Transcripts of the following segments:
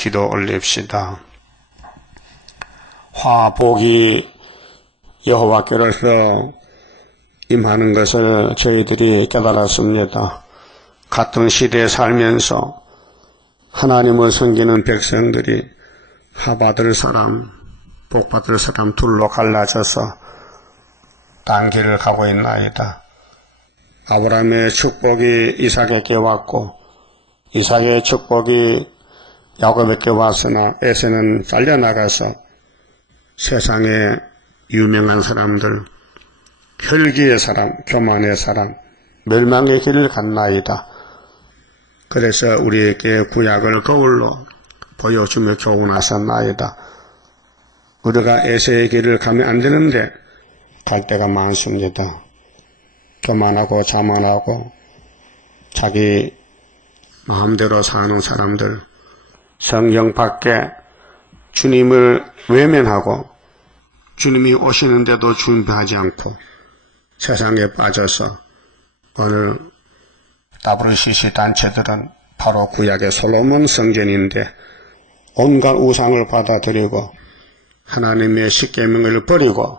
기도 올립시다. 화복이 여호와께로서 임하는 것을 저희들이 깨달았습니다. 같은 시대에 살면서 하나님을 섬기는 백성들이 하받을 사람, 복받을 사람 둘로 갈라져서 딴 길을 가고 있나이다. 아브라함의 축복이 이삭에게 왔고 이삭의 축복이 야곱에게 왔으나 에서는 잘려나가서 세상에 유명한 사람들, 혈기의 사람, 교만의 사람, 멸망의 길을 갔나이다. 그래서 우리에게 구약을 거울로 보여주며 교훈하셨나이다. 우리가 에서의 길을 가면 안 되는데 갈 데가 많습니다. 교만하고 자만하고 자기 마음대로 사는 사람들, 성경 밖에 주님을 외면하고 주님이 오시는데도 준비하지 않고 세상에 빠져서 오늘 WCC 단체들은 바로 구약의 솔로몬 성전인데 온갖 우상을 받아들이고 하나님의 십계명을 버리고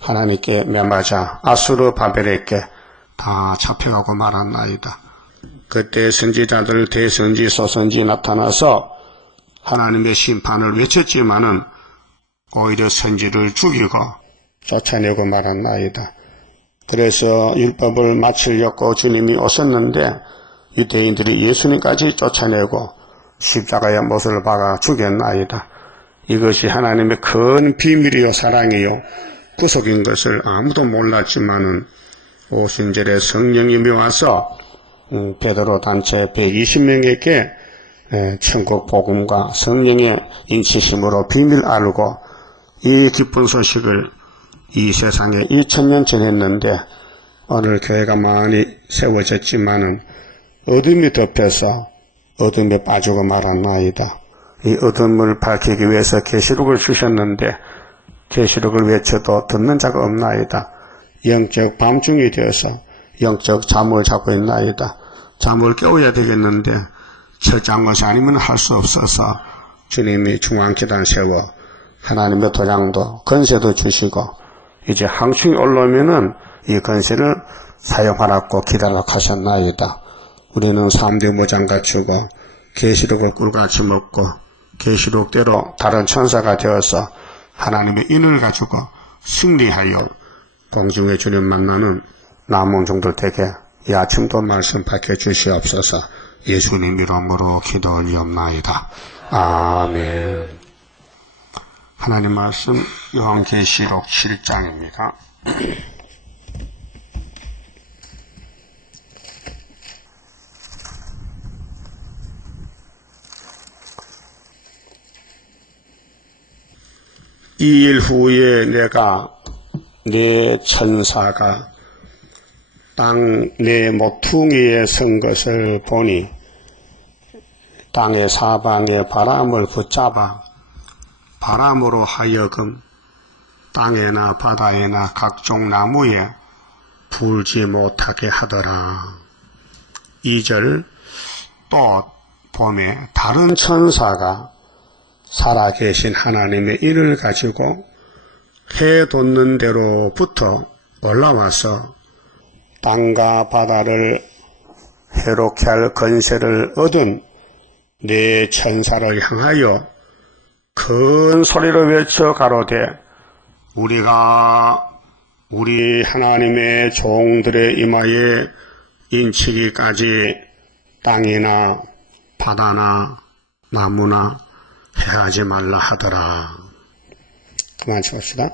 하나님께 매맞아 아수르 바벨에게 다 잡혀가고 말았나이다. 그때 선지자들 대선지 소선지 나타나서 하나님의 심판을 외쳤지만은 오히려 선지를 죽이고 쫓아내고 말았나이다. 그래서 율법을 마치려고 주님이 오셨는데 유대인들이 예수님까지 쫓아내고 십자가의 못을 박아 죽였나이다. 이것이 하나님의 큰 비밀이요 사랑이요 구속인 것을 아무도 몰랐지만은 오순절에 성령님이 와서 베드로 단체 120명에게 천국 복음과 성령의 인치심으로 비밀 알고 이 기쁜 소식을 이 세상에 2000년 전했는데 오늘 교회가 많이 세워졌지만은 어둠이 덮여서 어둠에 빠지고 말았나이다. 이 어둠을 밝히기 위해서 계시록을 주셨는데 계시록을 외쳐도 듣는 자가 없나이다. 영적 밤중이 되어서 영적 잠을 자고 있나이다. 잠을 깨워야 되겠는데 철장것이 아니면 할 수 없어서 주님이 중앙기단 세워 하나님의 도장도 건세도 주시고 이제 항충이 올라오면은 이 건세를 사용하라고 기다리고 하셨나이다. 우리는 3대 모장 갖추고 계시록을 꿀같이 먹고 계시록대로 다른 천사가 되어서 하나님의 인을 가지고 승리하여 공중의 주님 만나는 남은 종들 되게 이 아침도 말씀 밝혀주시옵소서. 예수님 이름으로 기도 올리옵나이다. 아멘. 하나님 말씀 요한계시록 7장입니다. 이 일 후에 내가 내 천사가 땅 내 모퉁이에 선 것을 보니 땅의 사방에 바람을 붙잡아 바람으로 하여금 땅에나 바다에나 각종 나무에 불지 못하게 하더라. 2절 또 봄에 다른 천사가 살아계신 하나님의 일을 가지고 해 돋는 대로부터 올라와서 땅과 바다를 해롭게 할 건세를 얻은 네 천사를 향하여 큰 소리로 외쳐 가로되 우리가 우리 하나님의 종들의 이마에 인치기까지 땅이나 바다나 나무나 해하지 말라 하더라. 그만 칩시다.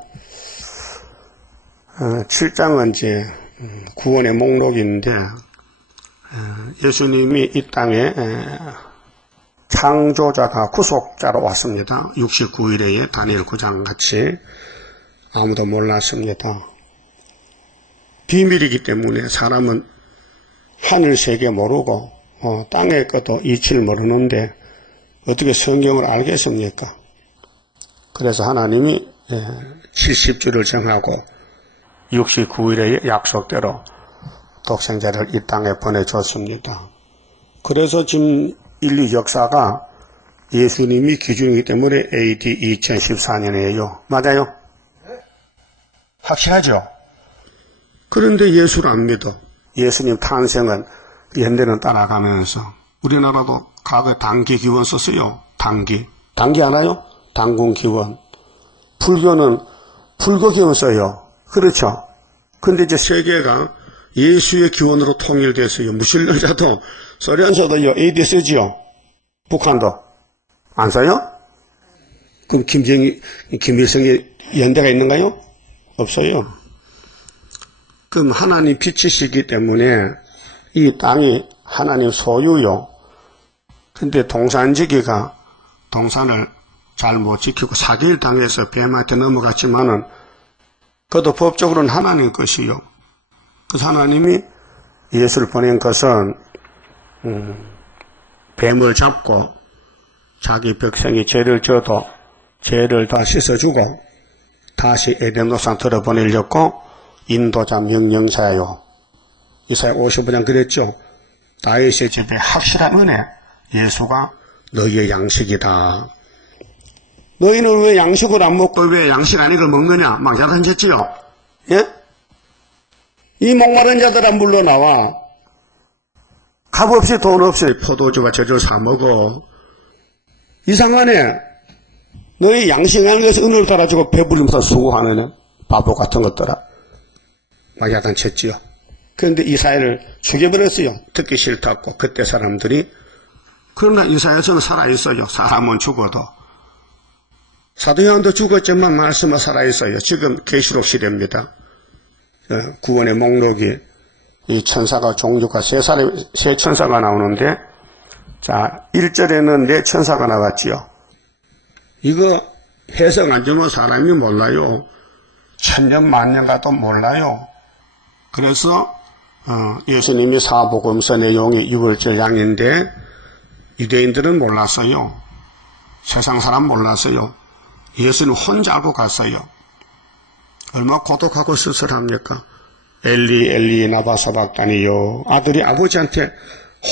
7장은 이제 구원의 목록인데 예수님이 이 땅에 창조자가 구속자로 왔습니다. 69일에 다니엘 9장 같이 아무도 몰랐습니다. 비밀이기 때문에 사람은 하늘 세계 모르고 땅의 것도 이치를 모르는데 어떻게 성경을 알겠습니까? 그래서 하나님이 70주를 정하고 69일의 약속대로 독생자를 이 땅에 보내줬습니다. 그래서 지금 인류 역사가 예수님이 기준이기 때문에 AD 2014년이에요. 맞아요? 확실하죠? 그런데 예수를 안 믿어. 예수님 탄생은 연대는 따라가면서 우리나라도 과거에 단기 기원 썼어요. 단기 알아요? 단군 기원. 불교는 불교 기원 써요. 그렇죠? 근데 이제 세계가 예수의 기원으로 통일됐어요. 무신론자도 소련서도요 AD 쓰지요. 북한도 안 써요? 그럼 김일성이 연대가 있는가요? 없어요. 그럼 하나님 빛이시기 때문에 이 땅이 하나님 소유요. 근데 동산지기가 동산을 잘 못 지키고 사기를 당해서 뱀한테 넘어갔지만은 그것도 법적으로는 하나님 것이요. 그래서 하나님이 예수를 보낸 것은 뱀을 잡고 자기 백성이 죄를 져도 죄를 다 씻어주고 다시 에덴 동산 들어보내려고 인도자 명령자요. 이사야 55장 그랬죠. 다윗의 집에 확실한 은혜, 예수가 너희의 양식이다. 너희는 왜 양식을 안 먹고 왜 양식 아닌 걸 먹느냐? 막 야단쳤지요. 예? 이 목마른 자들아 물러나와. 값 없이 돈 없이 포도주와 저주 사 먹어. 이상하네. 너희 양식 아닌 것을 은을 따라주고 배부르면서 수고하느냐? 바보 같은 것들아. 막 야단쳤지요. 그런데 이사야를 죽여버렸어요. 듣기 싫다고. 그때 사람들이. 그러나 이사야서는 살아있어요. 사람은 죽어도. 사도 요한도 죽었지만 말씀은 살아있어요. 지금 계시록 시대입니다. 구원의 목록이 이 천사가 종류가 세 천사가 나오는데 자 1절에는 네 천사가 나왔지요. 이거 해석 안 주면 사람이 몰라요. 천년 만년 가도 몰라요. 그래서 예수님이 사복음서 내용이 6월절 양인데 유대인들은 몰랐어요. 세상 사람 몰랐어요. 예수는 혼자 알고 갔어요. 얼마나 고독하고 쓸쓸합니까? 엘리 엘리 나바 사박다니요. 아들이 아버지한테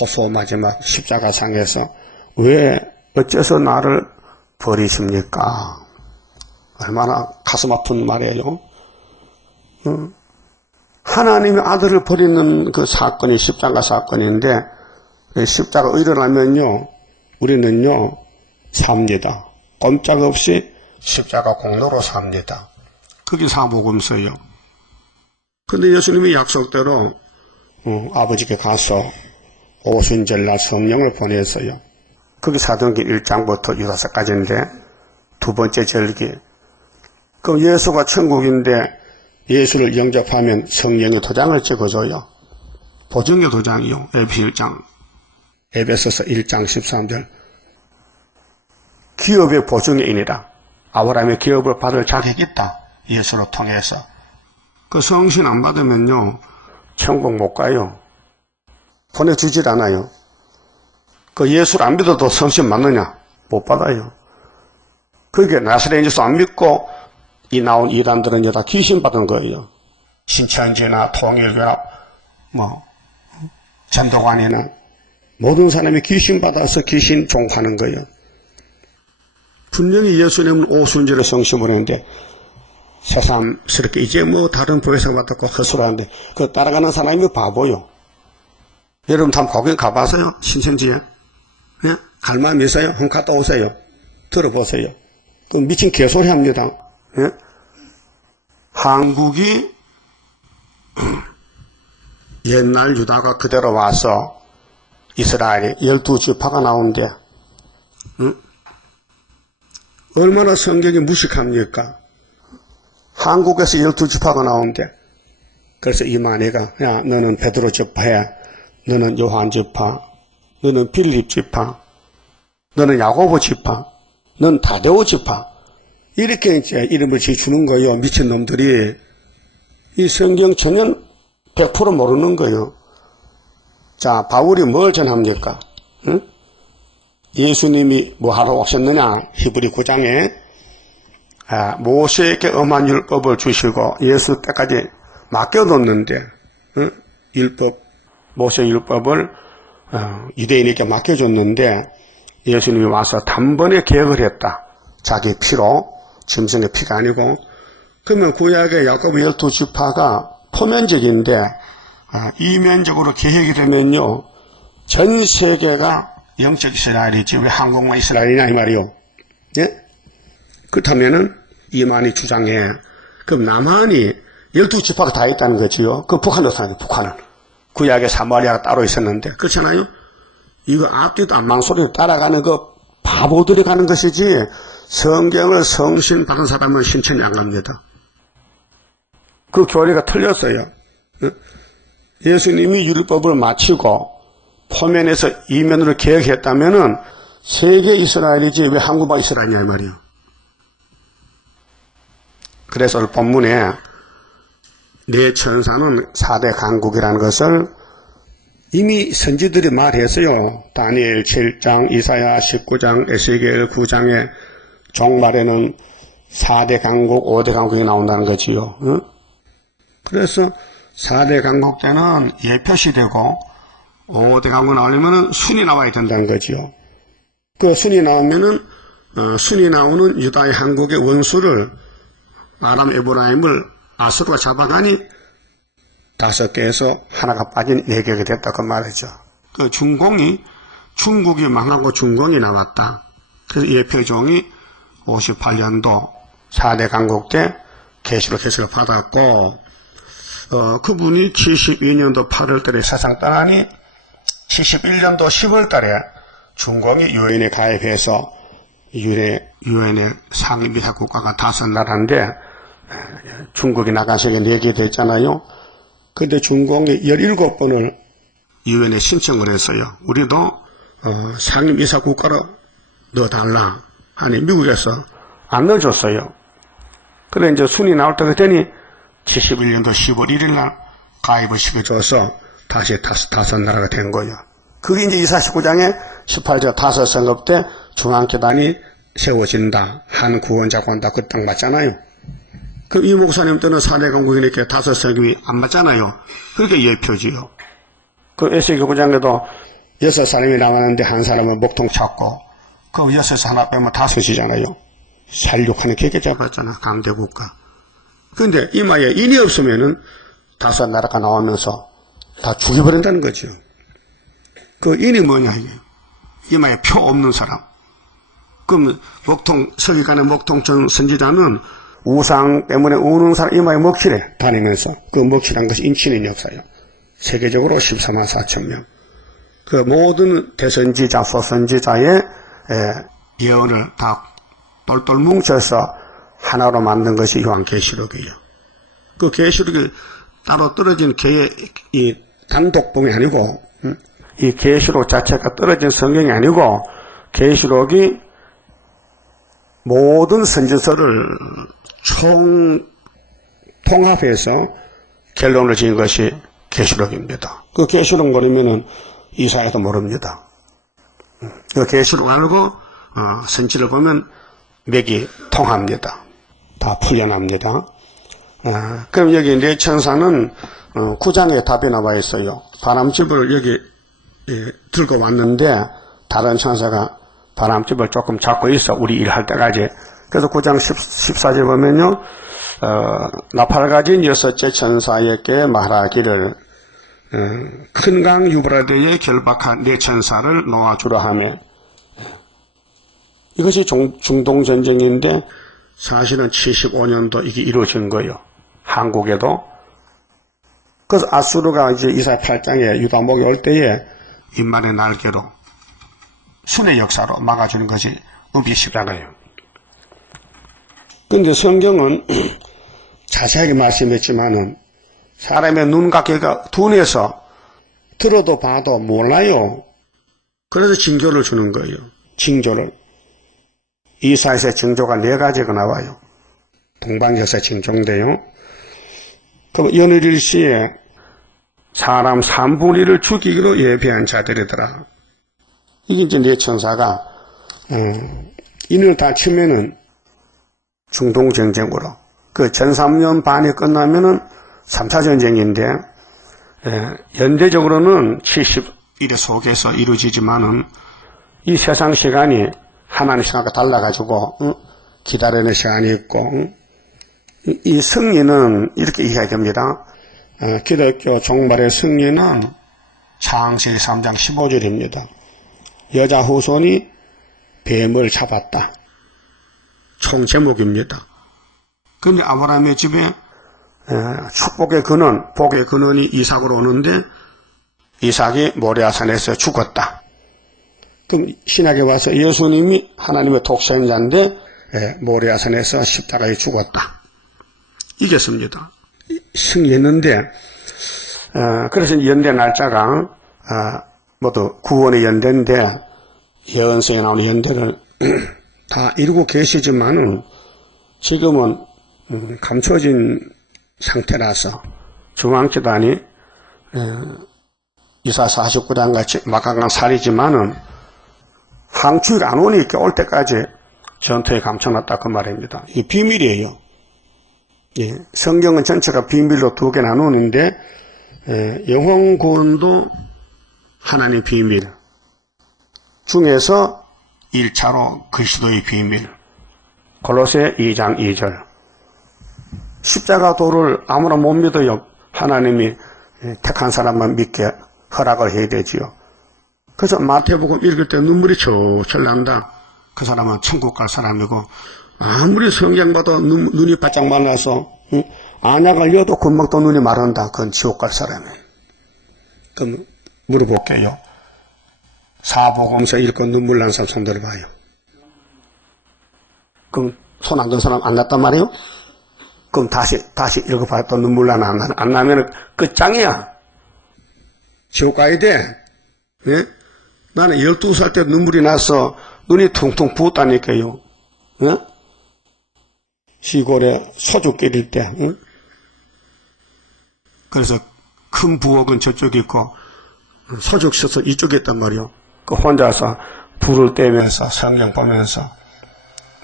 호소 마지막 십자가상에서 왜 어째서 나를 버리십니까? 얼마나 가슴 아픈 말이에요. 하나님의 아들을 버리는 그 사건이 십자가 사건인데 십자가 일어나면요 우리는요 삽니다. 꼼짝없이 십자가 공로로 삽니다. 그게 사복음서예요. 근데 예수님이 약속대로 아버지께 가서 오순절날 성령을 보냈어요. 그게 사도행전 1장부터 유다서까지인데 두 번째 절기. 그럼 예수가 천국인데 예수를 영접하면 성령의 도장을 찍어줘요. 보증의 도장이요. 에베소서 1장 13절. 기업의 보증인이라. 아브라함의 기업을 받을 자격이 있다. 예수를 통해서. 그 성신 안 받으면요. 천국 못 가요. 보내주질 않아요. 그 예수를 안 믿어도 성신 받느냐? 못 받아요. 그게 나사렛 예수 안 믿고 이 나온 이단들은 다 귀신 받은 거예요. 신천지나 통일교나 전도관이나 모든 사람이 귀신 받아서 귀신 종하는 거예요. 분명히 예수님은 오순절에 성심을 했는데 새삼스럽게 이제 다른 보혜상 받았고 헛소리하는데 그 따라가는 사람이 바보요. 여러분 다 거기 가봐서요. 신천지에. 예? 갈 마음 있어요? 한번 갔다 오세요. 들어보세요. 그 미친 개소리 합니다. 예? 한국이 옛날 유다가 그대로 와서 이스라엘에 12지파가 나오는데 얼마나 성경이 무식합니까? 한국에서 12지파가 나오는데 그래서 이만희가 야 너는 베드로 지파야, 너는 요한 지파, 너는 빌립 지파, 너는 야고보 지파, 넌 다데오 지파 이렇게 이제 이름을 지어주는 거예요. 미친놈들이. 이 성경 전혀 100% 모르는 거예요. 자, 바울이 뭘 전합니까? 응? 예수님이 뭐 하러 오셨느냐? 히브리 9장에 모세에게 엄한 율법을 주시고 예수 때까지 맡겨뒀는데 응? 모세 율법을 유대인에게 맡겨줬는데 예수님이 와서 단번에 개혁을 했다. 자기 피로, 짐승의 피가 아니고. 그러면 구약의 야곱 12지파가 포면적인데 이면적으로 개혁이 되면요, 전 세계가 영적 이스라엘이지 왜 한국만 이스라엘이냐 이 말이요. 예? 그렇다면은 이만희 주장해. 그럼 남한이 12지파가 다 있다는 거지요. 그 북한도 사는 북한은. 구약에 사마리아가 따로 있었는데 그렇잖아요. 이거 앞뒤도 안 망설이고 따라가는 그 바보들이 가는 것이지 성경을 성신 받은 사람은 신천이 안 갑니다. 그 교리가 틀렸어요. 예수님이 율법을 마치고 포면에서 이면으로 개혁했다면은 세계 이스라엘이지 왜 한국만 이스라엘이냐 이 말이에요. 그래서 오늘 본문에 내 천사는 4대 강국이라는 것을 이미 선지들이 말했어요. 다니엘 7장, 이사야 19장, 에스겔 9장에 종말에는 4대 강국, 5대 강국이 나온다는 거지요. 응? 그래서 4대 강국 때는 예표시되고 5대 강국 나오려면 순이 나와야 된다는 거지요. 그 순이 나오면은 순이 나오는 유다의 한국의 원수를 아람 에브라임을 아수르가 잡아가니 5개에서 하나가 빠진 4개가 됐다 그 말이죠. 그 중국이 망하고 중공이 나왔다. 그래서 예표종이 58년도 4대 강국 때 계시록 해석을 받았고 그분이 72년도 8월달에 세상 떠나니 71년도 10월달에 중공이 유엔에 가입해서 유엔의 상임이사 국가가 5나라인데 중국이 나간 세계 4개 됐잖아요. 근데 중공이 17번을 유엔에 신청을 했어요. 우리도 상임이사 국가로 넣어달라 하니 미국에서 안 넣어줬어요. 그래 이제 순위 나올 때가 되니 71년도 10월 1일 날 가입을 시켜줘서 다시 5나라가 된 거예요. 그게 이제 이사 19장에 18절 5선급 때 중앙교단이 세워진다. 한 구원자가 온다. 그 딱 맞잖아요. 그럼 이 목사님 때는 4대 강국이니까 5선급이 안 맞잖아요. 그러니까 예표지요. 그 에스겔 9장에도 6사람이 남았는데 한 사람은 목통 찾고 그 6에서 하나 빼면 5이잖아요. 살육하는 개개 잡았잖아. 강대국가. 근데 이마에 인이 없으면은 5나라가 나오면서 다 죽여버린다는 거죠. 그 인이 뭐냐 이게. 이마에 표 없는 사람. 그럼 서기관의 목통청 선지자는 우상 때문에 우는 사람 이마에 먹칠해 다니면서 그 먹칠한 것이 인치는 역사예요. 세계적으로 14만 4천 명. 그 모든 대선지자, 소선지자의 예언을 다 똘똘 뭉쳐서 하나로 만든 것이 요한계시록이에요. 그 계시록이 따로 떨어진 이 단독본이 아니고 이 계시록 자체가 떨어진 성경이 아니고 계시록이 모든 선지서를 통합해서 결론을 지은 것이 계시록입니다. 그 계시록 모르면은 이사야도 모릅니다. 그 계시록 알고 선지를 보면 맥이 통합니다. 다 풀려납니다. 그럼 여기 내 천사는 9장에 답이 나와 있어요. 바람집을 여기 들고 왔는데 다른 천사가 바람집을 조금 잡고 있어. 우리 일할 때까지. 그래서 9장 14절 보면요. 나팔 가진 6째 천사에게 말하기를 큰 강 유브라데에 결박한 내 천사를 놓아주라 하며 이것이 중동전쟁인데 사실은 75년도 이게 이루어진 거예요. 한국에도. 그래서 아수르가 이제 이사야 8장에 유다목이 올 때에 인만의 날개로 순의 역사로 막아주는 것이 음비십자가예요. 근데 성경은 자세하게 말씀했지만은 사람의 눈각개가 둔해서 들어도 봐도 몰라요. 그래서 징조를 주는 거예요. 징조를. 이사야서의 징조가 4가지가 나와요. 동방역사 징조인데요. 그럼 연일일시에 사람 3분의 1을 죽이기로 예비한 자들이더라. 이게 이제 내 천사가 인을 다 치면은 중동전쟁으로 그 전 3년 반이 끝나면은 3차 전쟁인데 연대적으로는 70일의 속에서 이루어지지만은 이 세상 시간이 하나님 시간과 달라가지고 기다리는 시간이 있고 이 승리는 이렇게 이해해야 됩니다. 기독교 종말의 승리는 창세기 3장 15절입니다. 여자 후손이 뱀을 잡았다. 총 제목입니다. 그런데 아브라함의 집에 축복의 근원, 복의 근원이 이삭으로 오는데 이삭이 모리아산에서 죽었다. 그럼 신약에 와서 예수님이 하나님의 독생자인데 모리아산에서 십자가에 죽었다. 이겼습니다. 승리했는데 그래서 연대 날짜가 모두 구원의 연대인데 예언서에 나오는 연대를 다 이루고 계시지만은 지금은 감춰진 상태라서 중앙재단이 이사 49장 같이 막강한 살이지만은 항추가 안 오니까 올 때까지 전투에 감춰놨다 그 말입니다. 이 비밀이에요. 예, 성경은 전체가 비밀로 두 개 나누는데 영혼 구원도 하나님 비밀 중에서 1차로 그리스도의 비밀 골로새 2장 2절 십자가 도를 아무나 못 믿어요. 하나님이 택한 사람만 믿게 허락을 해야 되지요. 그래서 마태복음 읽을 때 눈물이 철철 난다. 그 사람은 천국 갈 사람이고 아무리 성경 봐도 눈이 바짝 말라서 안약을 여도 금방 또 눈이 마른다. 그건 지옥 갈 사람이에요. 그럼 물어볼게요. 사복음서 읽고 눈물 난 사람 손 들어봐요. 그럼 손 안 든 사람 안 났단 말이에요? 그럼 다시 읽어봐야 또 눈물 나나 안 나면 끝장이야. 지옥 가야 돼. 예? 나는 12살 때 눈물이 나서 눈이 퉁퉁 부었다니까요. 예? 시골에 소주 끓일 때. 예? 그래서 큰 부엌은 저쪽에 있고 소주 써서 이쪽에 있단 말이요. 그 혼자서 불을 떼면서 성경 보면서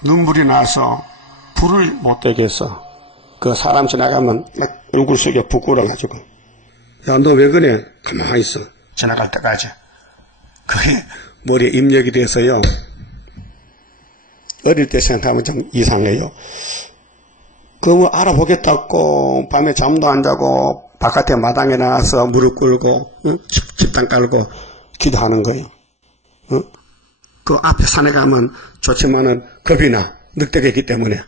눈물이 나서 불을 못 떼겠어. 그 사람 지나가면 얼굴 속에 부끄러워가지고 야, 너 왜 그래? 가만히 있어. 지나갈 때까지. 그게 머리에 입력이 돼서요. 어릴 때 생각하면 좀 이상해요. 그거 알아보겠다고 밤에 잠도 안 자고 바깥에 마당에 나와서 무릎 꿇고 집단 깔고 기도하는 거예요. 그 앞에 산에 가면 좋지만은 겁이 나. 늑대겠기 때문에.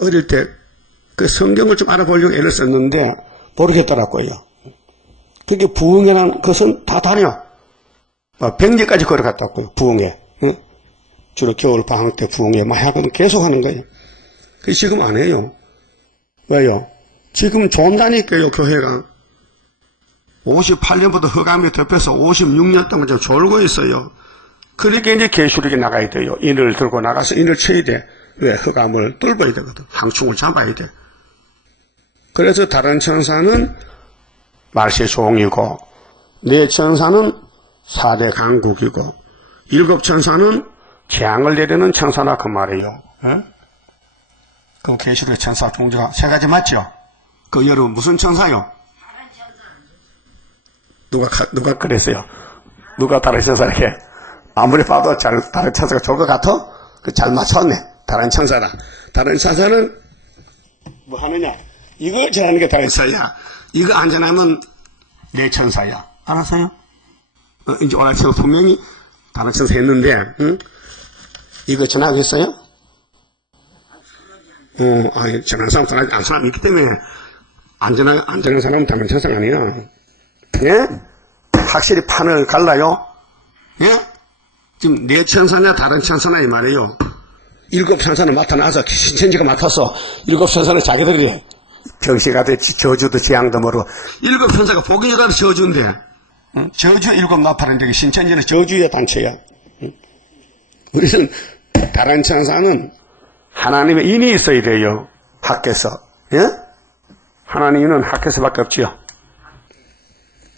어릴 때 그 성경을 좀 알아보려고 애를 썼는데 모르겠더라고요. 그게 부흥회라는 것은 다 다녀. 100리까지 걸어갔다 왔고요. 부흥회. 주로 겨울 방학 때 부흥회 마약은 계속 하는 거예요. 그 지금 안 해요. 왜요? 지금 좋다니까요, 교회가. 58년부터 흑암이 덮여서 56년 동안 좀 졸고 있어요. 그러니까 이제 계시록에 나가야 돼요. 인을 들고 나가서 인을 쳐야 돼. 왜? 흑암을 뚫어야 되거든. 항충을 잡아야 돼. 그래서 다른 천사는 말세 종이고, 네 천사는 4대 강국이고, 7 천사는 재앙을 내리는 천사나 그 말이에요. 에? 그럼 계시록의 천사 종류가 3가지 맞죠? 그 여러분 무슨 천사요? 누가 그랬어요? 누가 다른 천사에게? 아무리 봐도 다른 천사가 좋을 것 같아? 잘 맞췄네. 다른 천사다. 다른 천사는 뭐 하느냐? 이거 전하는 게 다른 천사야. 이거 안 전하면 내 천사야. 알았어요? 이제 오늘 제가 분명히 다른 천사 했는데, 응? 이거 전하겠어요? 전하는 사람, 전하는 사람 있기 때문에 안 전하는 사람은 다른 천사가 아니야. 예? 확실히 판을 갈라요? 예? 지금 내 천사냐 다른 천사냐 이 말이에요. 7 천사는 맡아놔서 신천지가 맡아서 7 천사는 자기들이 병시가 됐지 저주도 재앙도 모르고 7 천사가 복인이 가도 저주인데 응? 저주 7 나팔은 저기 신천지는 저주의 단체야. 응? 우리는 다른 천사는 하나님의 인이 있어야 돼요. 학께서. 예? 하나님은 학께서밖에 없지요.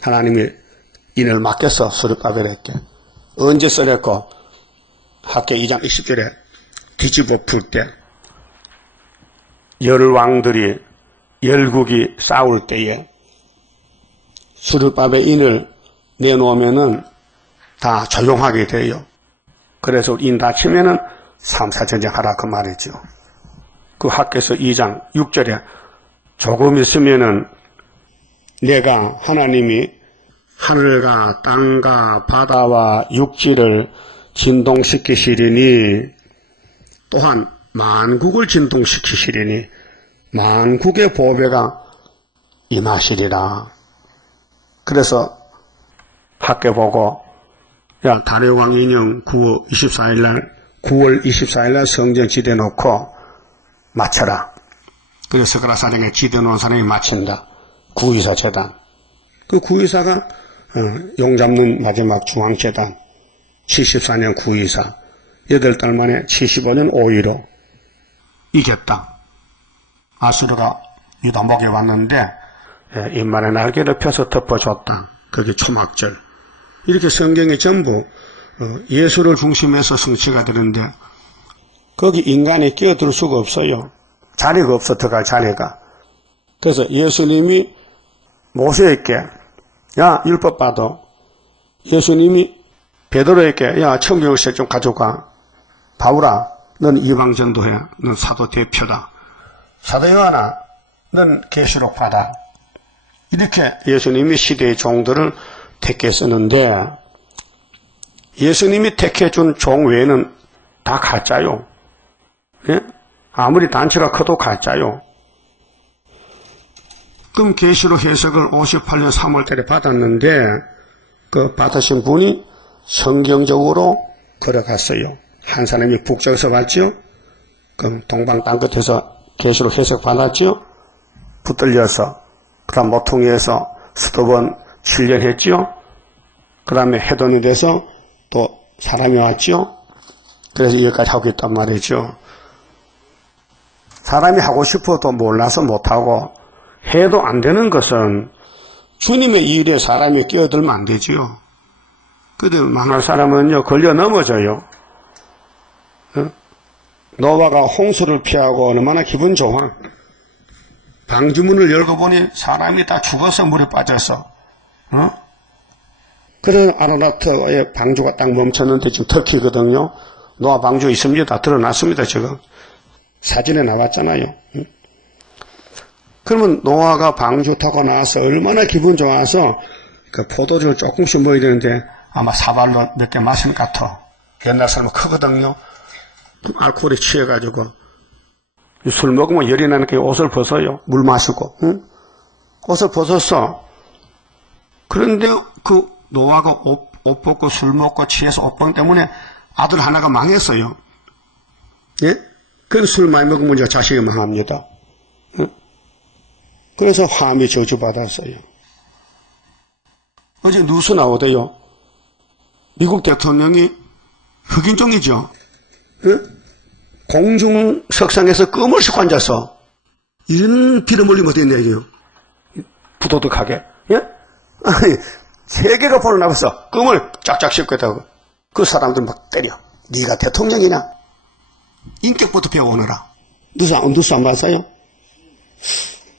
하나님이 인을 맡겨서 수르바벨에게 언제 써냈고 학계 2장 20절에 뒤집어 풀 때 열왕들이 열국이 싸울 때에 수르바벨 인을 내놓으면은 다 조용하게 돼요. 그래서 인 다치면은 3사 전쟁하라 그 말이죠. 그 학개서 2장 6절에 조금 있으면은 내가 하나님이 하늘과 땅과 바다와 육지를 진동시키시리니 또한 만국을 진동시키시리니 만국의 보배가 임하시리라. 그래서 학개 보고 야 다레오왕 인형 9월 24일날 성전 지대 놓고 마쳐라. 그래서 스가랴 사령에 지대 놓은 사람이 마친다. 구의사 재단. 그 구의사가 용 잡는 마지막 중앙재단 74년 구의사 8달 만에 75년 5.15 이겼다. 아수르가 유다 목에 왔는데 인만의 날개를 펴서 덮어줬다. 그게 초막절. 이렇게 성경이 전부 예수를 중심해서 성취가 되는데 거기 인간이 끼어들 수가 없어요. 자리가 없어 들어갈 자리가. 그래서 예수님이 모세에게 야 율법 받아. 예수님이 베드로에게 야 청교육책 좀 가져가. 바울아 넌 이방 전도해. 넌 사도 대표다. 사도 요한아 넌 계시록 받아. 이렇게 예수님이 시대의 종들을 택해 쓰는데 예수님이 택해 준 종 외에는 다 가짜요. 예? 아무리 단체가 커도 가짜요. 그럼 계시록 해석을 58년 3월달에 받았는데 그 받으신 분이 성경적으로 걸어갔어요. 한 사람이 북쪽에서 봤죠. 그럼 동방 땅끝에서 계시록 해석 받았죠. 붙들려서 그 다음 모퉁이에서 수도번 7년 했죠. 그 다음에 해돈이 돼서 또 사람이 왔죠. 그래서 여기까지 하고 있단 말이죠. 사람이 하고 싶어도 몰라서 못하고 해도 안 되는 것은 주님의 일에 사람이 끼어들면 안 되지요. 근데 망할 사람은요 걸려 넘어져요. 노아가 홍수를 피하고 얼마나 기분 좋아. 방주문을 열고 보니 사람이 다 죽어서 물에 빠져서 그래서 아라라트의 방주가 딱 멈췄는데 지금 터키거든요. 노아 방주 있습니다. 드러났습니다. 지금 사진에 나왔잖아요. 그러면 노아가 방주 타고 나서 얼마나 기분 좋아서 그 포도주를 조금씩 먹어야 되는데 아마 사발로 몇 개 마시는 것 같아. 옛날 사람은 크거든요. 알코올에 취해가지고 술 먹으면 열이 나니까 옷을 벗어요. 물 마시고 옷을 벗었어. 그런데 그 노아가 옷 벗고 술 먹고 취해서 옷방 때문에 아들 하나가 망했어요. 예? 그래서 술 많이 먹으면 이제 자식이 망합니다. 그래서 함이 저주받았어요. 어제 뉴스 나오대요. 미국 대통령이 흑인종이죠. 공중 석상에서 껌을 씻고 앉아서 이런 피를 몰리면 어땠냐 이게요. 부도덕하게. 예? 아니, 세계가 보러 나와서 껌을 쫙쫙 씻고 있다고. 그 사람들 막 때려. 네가 대통령이냐? 인격부터 배워오너라. 뉴스 안 봤어요?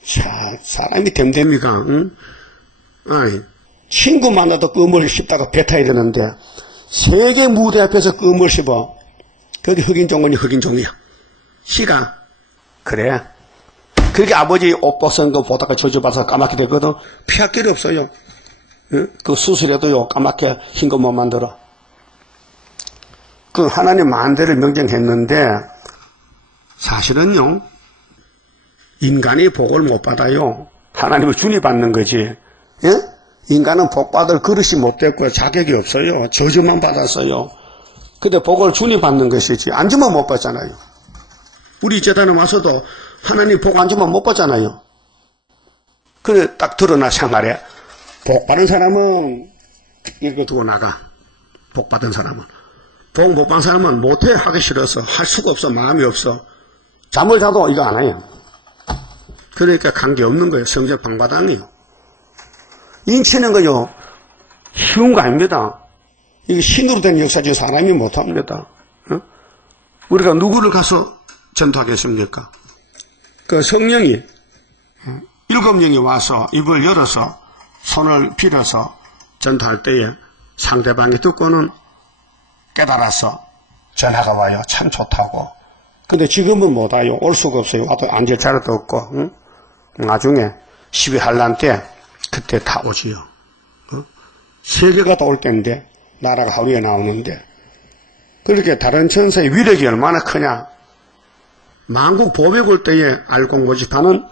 자, 사람이 됨됩니까? 응? 아니, 친구 만나도 껌을 씹다가 배 타야 되는데 세계 무대 앞에서 껌을 씹어. 거기 흑인종원이 흑인종이야. 시가 그래. 그렇게 아버지 옷 벗은 거 보다가 저주받아서 까맣게 되거든. 피할 길이 없어요. 응? 그 수술해도요 까맣게 흰 거 못 만들어. 그 하나님 만대를 명령했는데 사실은요 인간이 복을 못 받아요. 하나님을 준이 받는 거지. 예? 인간은 복 받을 그릇이 못 됐고 자격이 없어요. 저주만 받았어요. 근데 복을 주님 받는 것이지 안 주면 못 받잖아요. 우리 재단에 와서도 하나님 복 안 주면 못 받잖아요. 그래 딱 드러나 생활에 복 받은 사람은 이렇게 두고 나가. 복 받은 사람은. 복 못 받은 사람은 못해. 하기 싫어서 할 수가 없어. 마음이 없어. 잠을 자도 이거 안 해요. 그러니까 관계없는 거예요. 성적 방바닥이에요. 인치는 거요 쉬운 거 아닙니다. 이게 신으로 된 역사지 사람이 못합니다. 우리가 누구를 가서 전도하겠습니까? 그 성령이 7명이 와서 입을 열어서 손을 빌어서 전도할 때에 상대방이 듣고는 깨달아서 전화가 와요. 참 좋다고. 근데 지금은 못 와요. 올 수가 없어요. 와도 앉을 자리도 없고. 응? 나중에 12한란 때 그때 다 오지요. 세계가 다 올 때인데 나라가 하루에 나오는데 그렇게 다른 천사의 위력이 얼마나 크냐. 만국 보백 올 때에 알곡 모집하는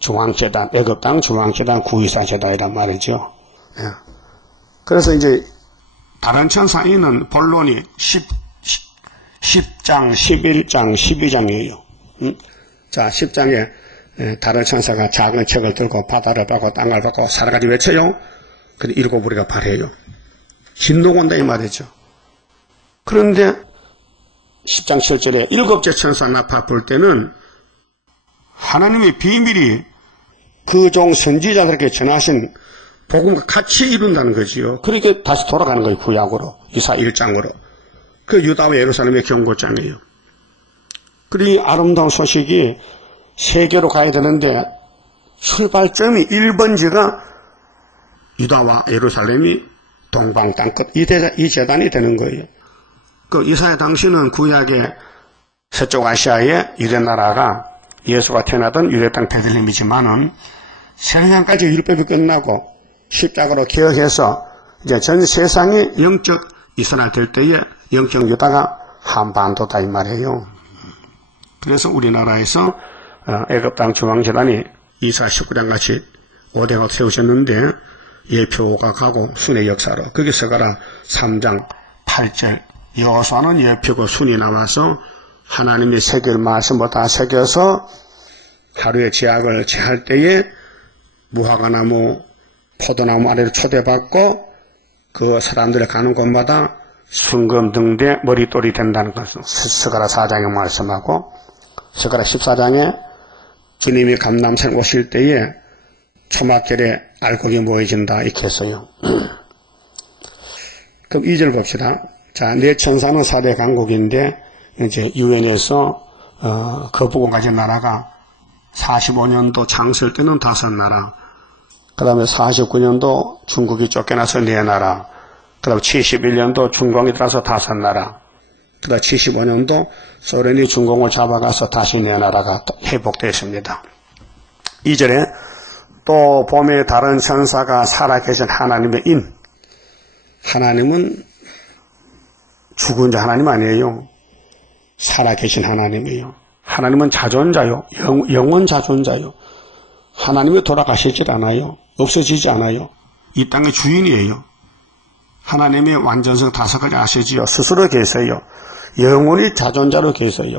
중앙재단, 애굽 땅 중앙재단 구이사재단이란 말이죠. 예. 그래서 이제 다른 천사인은 본론이 10장, 11장, 12장이에요. 자, 10장에 다른 천사가 작은 책을 들고 바다를 밟고 땅을 밟고 사라가지 외쳐요. 근데 일곱 우리가 발해요. 진동 온다 이 말이죠. 그런데 10장 7절에 일곱째 천사 나파 볼 때는 하나님의 비밀이 그 종 선지자들에게 전하신 복음과 같이 이룬다는 거지요. 그렇게 다시 돌아가는 거예요. 구약으로. 이사 1장으로. 그 유다와 예루살렘의 경고장이에요. 그리고 이 아름다운 소식이 세계로 가야 되는데 출발점이 1번지가 유다와 예루살렘이 동방 땅끝 이 재단이 되는 거예요. 그 이사야 당시는 구약의 서쪽 아시아의 유대 나라가 예수가 태어나던 유대 땅 베들레헴이지만은 세상까지 율법이 끝나고 십자가로 개혁해서 이제 전 세상이 영적 이스라엘 될 때에 영적 유다가 한반도다 이 말이에요. 그래서 우리나라에서 애굽 땅 중앙재단이 이사 19장 같이 5대가 세우셨는데 예표가 가고 순의 역사로 거기서 가라 3장 8절 여호수아는 예표고 순이 나와서 하나님이 새길 말씀을 다 새겨서 하루의 제약을 제할 때에 무화과나무 포도나무 아래로 초대받고 그 사람들이 가는 곳마다 순금 등대 머릿돌이 된다는 것을 스가랴 4장에 말씀하고 스가랴 14장에 주님이 감람산 오실 때에 초막절에 알곡이 모여진다 이렇게 했어요. 그럼 2절 봅시다. 자, 내 천사는 4대 강국인데 이제 유엔에서 거부권 가진 나라가 45년도 장설 때는 5나라, 그 다음에 49년도 중국이 쫓겨나서 4나라, 그 다음에 71년도 중공이 들어서 5나라, 그 다음에 75년도 소련이 중공을 잡아가서 다시 4나라가 회복됐습니다. 2절에 또 봄에 다른 천사가 살아계신 하나님의 인, 하나님은 죽은 자 하나님 아니에요. 살아계신 하나님이에요. 하나님은 자존자요. 영원 자존자요. 하나님이 돌아가시질 않아요. 없어지지 않아요. 이 땅의 주인이에요. 하나님의 완전성 5가지 아시지요. 스스로 계세요. 영원히 자존자로 계세요.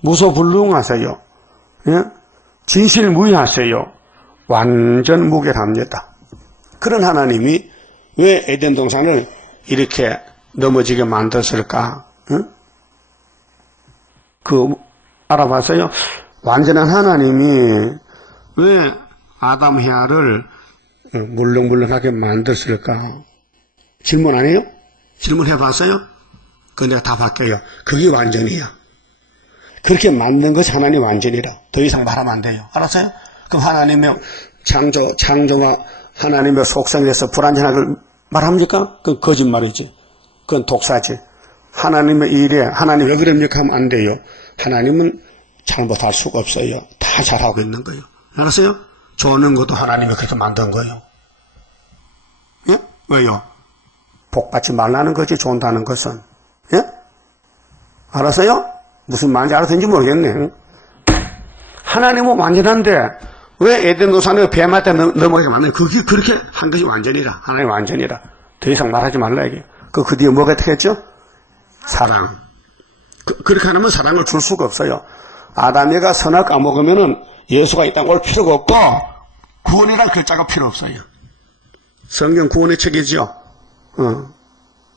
무소불능하세요. 예? 진실무이하세요. 완전 무결합니다. 그런 하나님이 왜 에덴 동산을 이렇게 넘어지게 만들었을까? 응? 알아봤어요? 완전한 하나님이 왜 아담 헤아를 물렁물렁하게 만들었을까? 질문 안 해요? 질문해봤어요? 그건 내가 답할게요. 그게 완전이야. 그렇게 만든 것이 하나님 완전이라. 더 이상 말하면 안 돼요. 알았어요? 그럼 하나님의 창조와 하나님의 속성에 대해서 불완전하게 말합니까? 그건 거짓말이지. 그건 독사지. 하나님의 일에 하나님 왜 그럽니까 하면 안 돼요. 하나님은 잘못할 수가 없어요. 다 잘하고 있는 거예요. 알았어요? 좋은 것도 하나님이 그렇게 만든 거예요. 예? 왜요? 복받지 말라는 거지, 좋다는 것은. 예? 알았어요? 무슨 말인지 알았는지 모르겠네. 하나님은 완전한데 왜 에덴 동산에 뱀한테 넘어가게 만드냐? 그게 그렇게 한 것이 완전이라. 하나님 완전이라. 더 이상 말하지 말라 이게. 그 뒤에 뭐가 되겠죠? 사랑. 그렇게 하면 사랑을 줄 수가 없어요. 아담이가 선을 까먹으면은 예수가 이 땅 올 필요가 없고 구원이라는 글자가 필요 없어요. 성경 구원의 책이죠.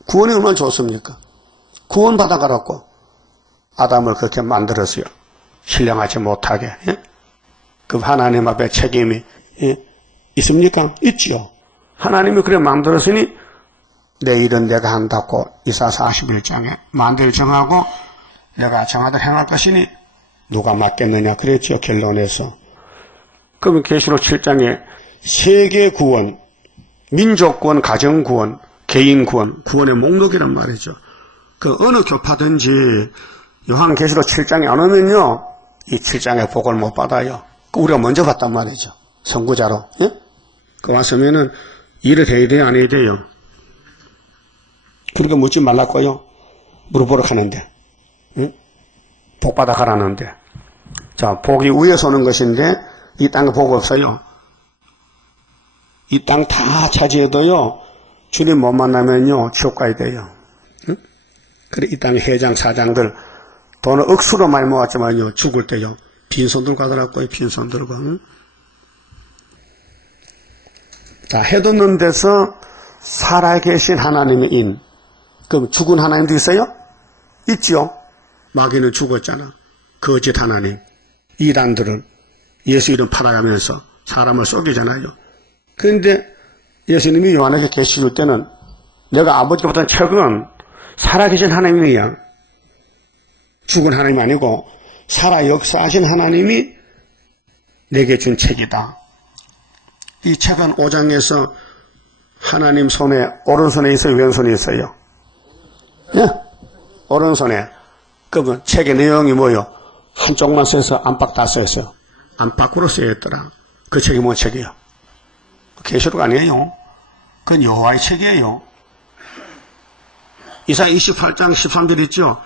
구원이 얼마나 좋습니까? 구원 받아가라고 아담을 그렇게 만들었어요. 신령하지 못하게. 예? 그 하나님 앞에 책임이 있습니까? 있지요. 하나님이 그래 만들었으니 내 일은 내가 한다고 이사 41장에 만대를 정하고 내가 정하듯 행할 것이니 누가 맡겠느냐 그랬죠. 결론에서. 그러면 계시록 7장에 세계 구원, 민족 구원, 가정 구원, 개인 구원, 구원의 목록이란 말이죠. 그 어느 교파든지 요한계시록 7장에 안 오면요, 이 7장의 복을 못 받아요. 우리가 먼저 받단 말이죠. 선구자로. 예? 그 왔으면은 일을 해야 돼요, 안 해야 돼요? 그러니까 묻지 말라고요. 물어보러 가는데. 응? 복 받아 가라는데. 자, 복이 위에서 오는 것인데 이 땅에 복 없어요. 이 땅 다 차지해도요, 주님 못 만나면요, 지옥 가야 돼요. 응? 그래, 이 땅의 회장, 사장들, 돈을 억수로 많이 모았지만요, 죽을 때요, 빈손 들고 가더라고요, 빈손 들고. 응? 자, 해돋는 데서 살아계신 하나님의 인. 그럼 죽은 하나님도 있어요? 있죠. 마귀는 죽었잖아. 거짓 하나님. 이단들은 예수 이름 팔아가면서 사람을 속이잖아요. 그런데 예수님이 요한에게 계시 줄 때는 내가 아버지보다는 최근 살아계신 하나님이야. 죽은 하나님이 아니고 살아 역사하신 하나님이 내게 준 책이다. 이 책은 5장에서 하나님 손에 오른손에 있어요, 왼손에 있어요? 예? 오른손에. 그러면 책의 내용이 뭐요? 한쪽만 써서 안팎 다 써있어요. 안팎으로 쓰여있더라. 그 책이 뭔 책이에요? 계시록 아니에요. 그건 여호와의 책이에요. 이사야 28장 13절 있죠?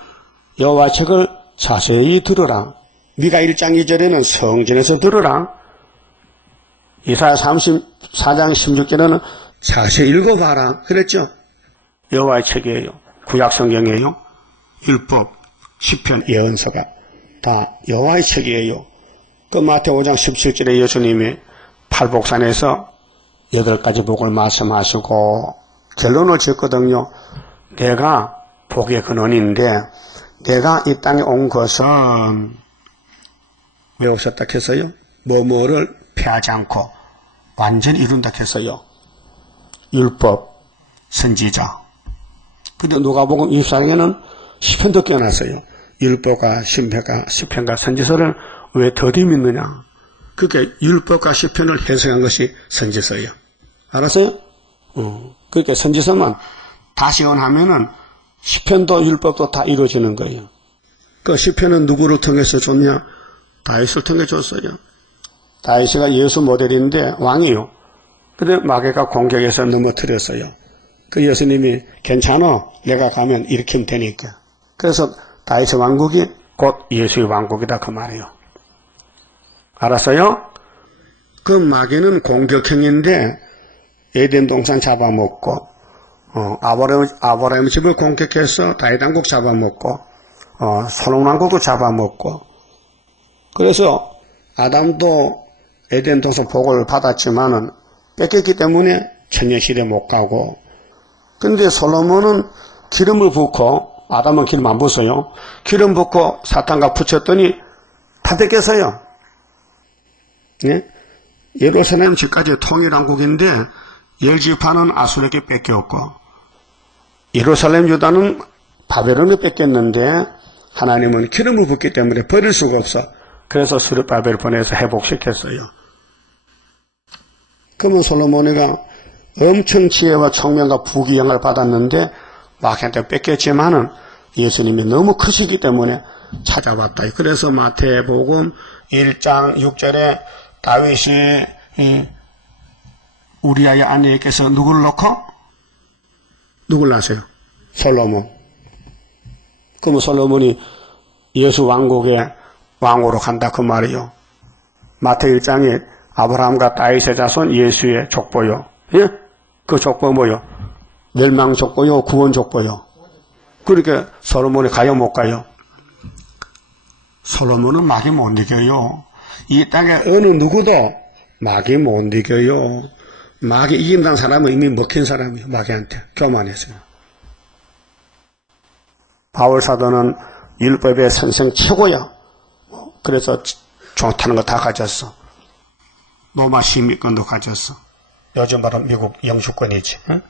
여호와의 책을 자세히 들으라. 미가 1장 2절에는 성전에서 들으라. 이사야 34장 16절에는 자세히 읽어봐라. 그랬죠? 여호와의 책이에요. 구약 성경이에요. 율법, 시편, 예언서가 다 여호와의 책이에요. 그 마태오 5장 17절에 예수님이 팔복산에서 8가지 복을 말씀하시고 결론을 지었거든요. 내가 복의 근원인데 내가 이 땅에 온 것은 왜 오셨다 했어요? 뭐뭐를 폐하지 않고 완전히 이룬다 했어요. 율법, 선지자. 근데 누가복음 24장에는 시편도 껴놨어요. 율법과 신표가 시편과 선지서를 왜 더디 믿느냐? 그게 율법과 시편을 해석한 것이 선지서예요. 알았어요? 그렇게 선지서만 다시 원하면은 시편도 율법도 다 이루어지는 거예요. 그 시편은 누구를 통해서 줬냐? 다윗을 통해 줬어요. 다윗이가 예수 모델인데 왕이요. 근데 마귀가 공격해서 넘어뜨렸어요. 그 예수님이 괜찮아, 내가 가면 일으키면 되니까. 그래서 다윗의 왕국이 곧 예수의 왕국이다 그 말이에요. 알았어요? 그 마귀는 공격형인데 에덴 동산 잡아먹고 아브라함 집을 공격해서 다윗 왕국 잡아먹고 솔로몬 왕국도 잡아먹고. 그래서 아담도 에덴 동산 복을 받았지만은 뺏겼기 때문에 천년시대 못 가고. 근데 솔로몬은 기름을 붓고, 아담은 기름 안 붓어요. 기름 붓고 사탄과 붙였더니 다 뺏겼어요. 예? 예루살렘 지까지 통일왕국인데 10지파는 아수르에게 뺏겼고 예루살렘 유다는 바벨론에 뺏겼는데 하나님은 기름을 붓기 때문에 버릴 수가 없어. 그래서 스룹바벨을 보내서 회복시켰어요. 그러면 솔로몬이가 엄청 지혜와 총명과 부귀영화를 받았는데 마귀한테 뺏겼지만은 예수님이 너무 크시기 때문에 찾아왔다. 그래서 마태복음 1장 6절에 다윗이 우리아의 아내에게서 누구를 놓고? 누굴 낳으세요? 솔로몬. 그러면 솔로몬이 예수 왕국의 왕으로 간다 그 말이요. 마태 1장에 아브라함과 다윗의 자손 예수의 족보요. 예? 그 족보 뭐요? 멸망 족보요, 구원 족보요. 그러니까 솔로몬이 가요, 못 가요? 솔로몬은 마귀 못 이겨요. 이 땅에 어느 누구도 마귀 못 이겨요. 마귀 이긴다는 사람은 이미 먹힌 사람이에요. 마귀한테 교만해서요. 바울 사도는 율법의 선생 최고야. 그래서 좋다는 거 다 가졌어. 로마 시민권도 가졌어. 요즘 바로 미국 영주권이지. 응?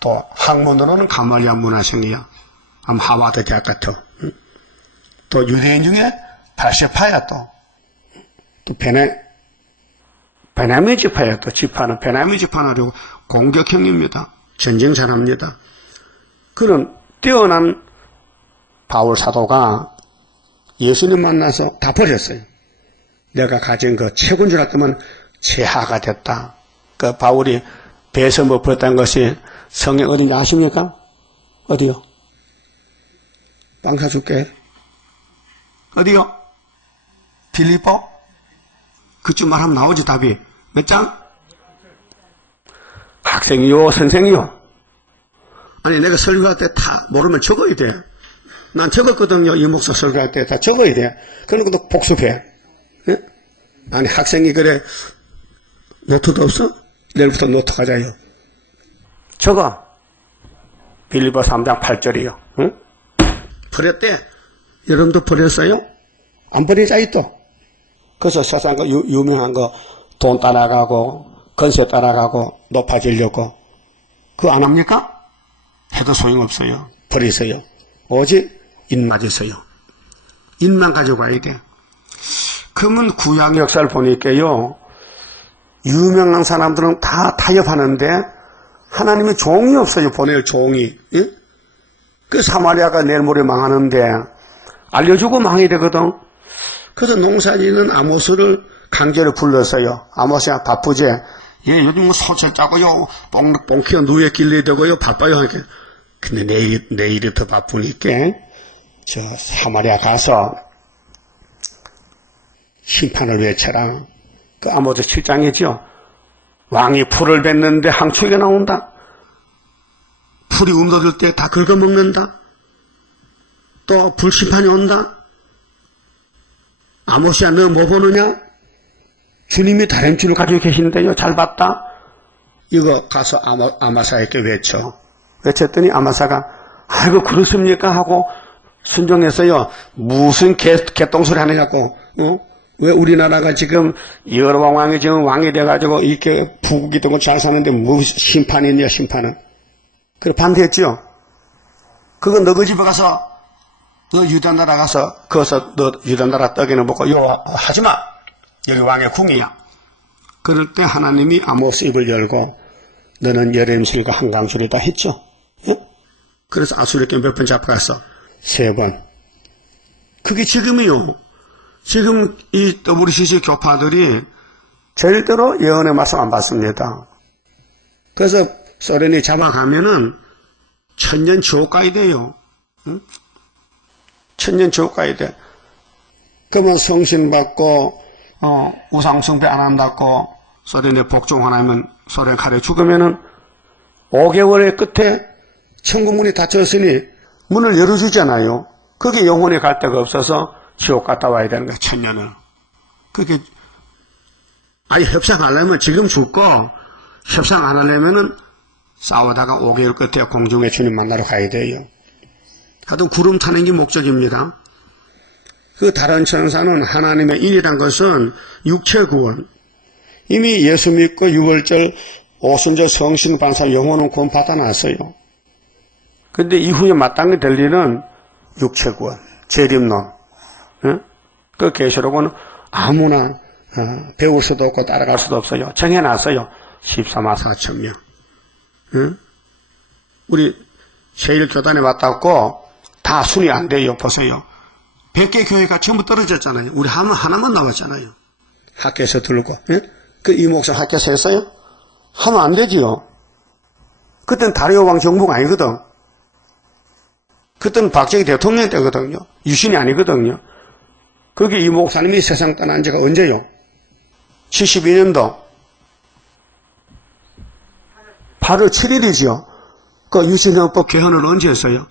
또 학문으로는 가말리아 문화생이야. 아마 하버드 대학 같아. 응? 또 유대인 중에 바세파야 또. 또 베냐민 지파야 또 지파는 베냐민 지파는 아니고 공격형입니다. 전쟁 잘합니다. 그런 뛰어난 바울 사도가 예수님 만나서 다 버렸어요. 내가 가진 그 최고인 줄 알았더만 제하가 됐다. 그 바울이 배에서 못 버렸다는 것이 성경 어딘지 아십니까? 어디요? 빵 사줄게. 어디요? 빌립보? 그쯤 말하면 나오지 답이. 몇 장? 학생이요? 선생이요? 아니 내가 설교할 때 다 모르면 적어야 돼. 난 적었거든요. 이 목사 설교할 때 다 적어야 돼. 그런 것도 복습해. 예? 아니 학생이 그래 노트도 없어? 내일부터 노트 가자요. 적어. 빌립보 3장 8절이요. 응? 버렸대. 여러분도 버렸어요? 안 버리자 또. 그래서 세상 거 유명한 거 돈 따라가고 건세 따라가고 높아지려고 그거 안 합니까? 해도 소용없어요. 버리세요. 오직 인 맞으세요. 인만 가지고 가야 돼. 그러면 구약 역사를 보니까요. 유명한 사람들은 다 타협하는데 하나님이 종이 없어요. 보낼 종이. 예? 그 사마리아가 내일 모레 망하는데 알려주고 망해야 되거든. 그래서 농사짓는 아모스를 강제로 불렀어요. 아모스야 바쁘지? 예, 요즘 뭐 소철 짜고요. 뽕키가 누에 길러야 되고요. 바빠요. 하니까. 근데 내일이 더 바쁘니까 저 사마리아 가서 심판을 외쳐라. 그 아모스 7장이죠. 왕이 풀을 뱉는데 항초기가 나온다. 풀이 움너들 때 다 긁어먹는다. 또 불심판이 온다. 아모스야 너 뭐 보느냐? 주님이 다림줄을 가지고 계신데요. 잘 봤다. 이거 가서 아마사에게 외쳐. 외쳤더니 아마사가 아이고 그렇습니까? 하고 순종했어요. 무슨 개똥소리 하느냐고. 왜 우리나라가 지금 여로왕 왕이 지금 왕이 돼가지고 이렇게 부국이 되고 잘 사는데 무슨 심판이 있냐 심판은. 그래 반대했죠. 그거 너희 집에 가서 너 유다나라 가서 거기서 너 유다나라 떡이나 먹고 요 하지마. 여기 왕의 궁이야. 그럴 때 하나님이 아모스 입을 열고 너는 여름술과 한강술이다 했죠. 예? 그래서 아수르께 몇 번 잡아갔어? 3번. 그게 지금이요. 지금 이 WCC 교파들이 절대로 예언의 말씀 안 받습니다. 그래서 소련이 잡아가면은 천년 지옥 가야 돼요. 응? 천년 지옥 가야 돼. 그러면 성신 받고 우상숭배 안 한다고 소련에 복종 안 하면 소련 칼에 죽으면은 5개월의 끝에 천국문이 닫혔으니 문을 열어주잖아요. 그게 영혼이 갈 데가 없어서 지옥 갔다 와야 되는 거야, 천년을. 그게, 아니, 협상 하려면 지금 죽고, 협상 안 하려면은 싸우다가 5개월 끝에 공중에 주님 만나러 가야 돼요. 하여튼 구름 타는 게 목적입니다. 그 다른 천사는 하나님의 일이란 것은 육체 구원. 이미 예수 믿고 6월절 오순절 성신 반사 영혼은 구원 받아놨어요. 근데 이후에 마땅히 될 일은 육체 구원, 재림론. 그 계시록은 아무나 배울 수도 없고 따라갈 수도 없어요. 정해놨어요. 14만 4천 명. 우리 제1교단에 왔다고 다 순위 안 돼요. 보세요. 100개 교회가 전부 떨어졌잖아요. 우리 하나만 나왔잖아요. 학교에서 들고. 그 이 목사 학교에서 했어요? 하면 안 되지요. 그땐 다리오 왕 정부가 아니거든. 그때는 박정희 대통령 때거든요. 유신이 아니거든요. 그게 이 목사님이 세상 떠난 지가 언제요? 72년도 8월 7일이죠. 그 유신헌법 개헌을 언제 했어요?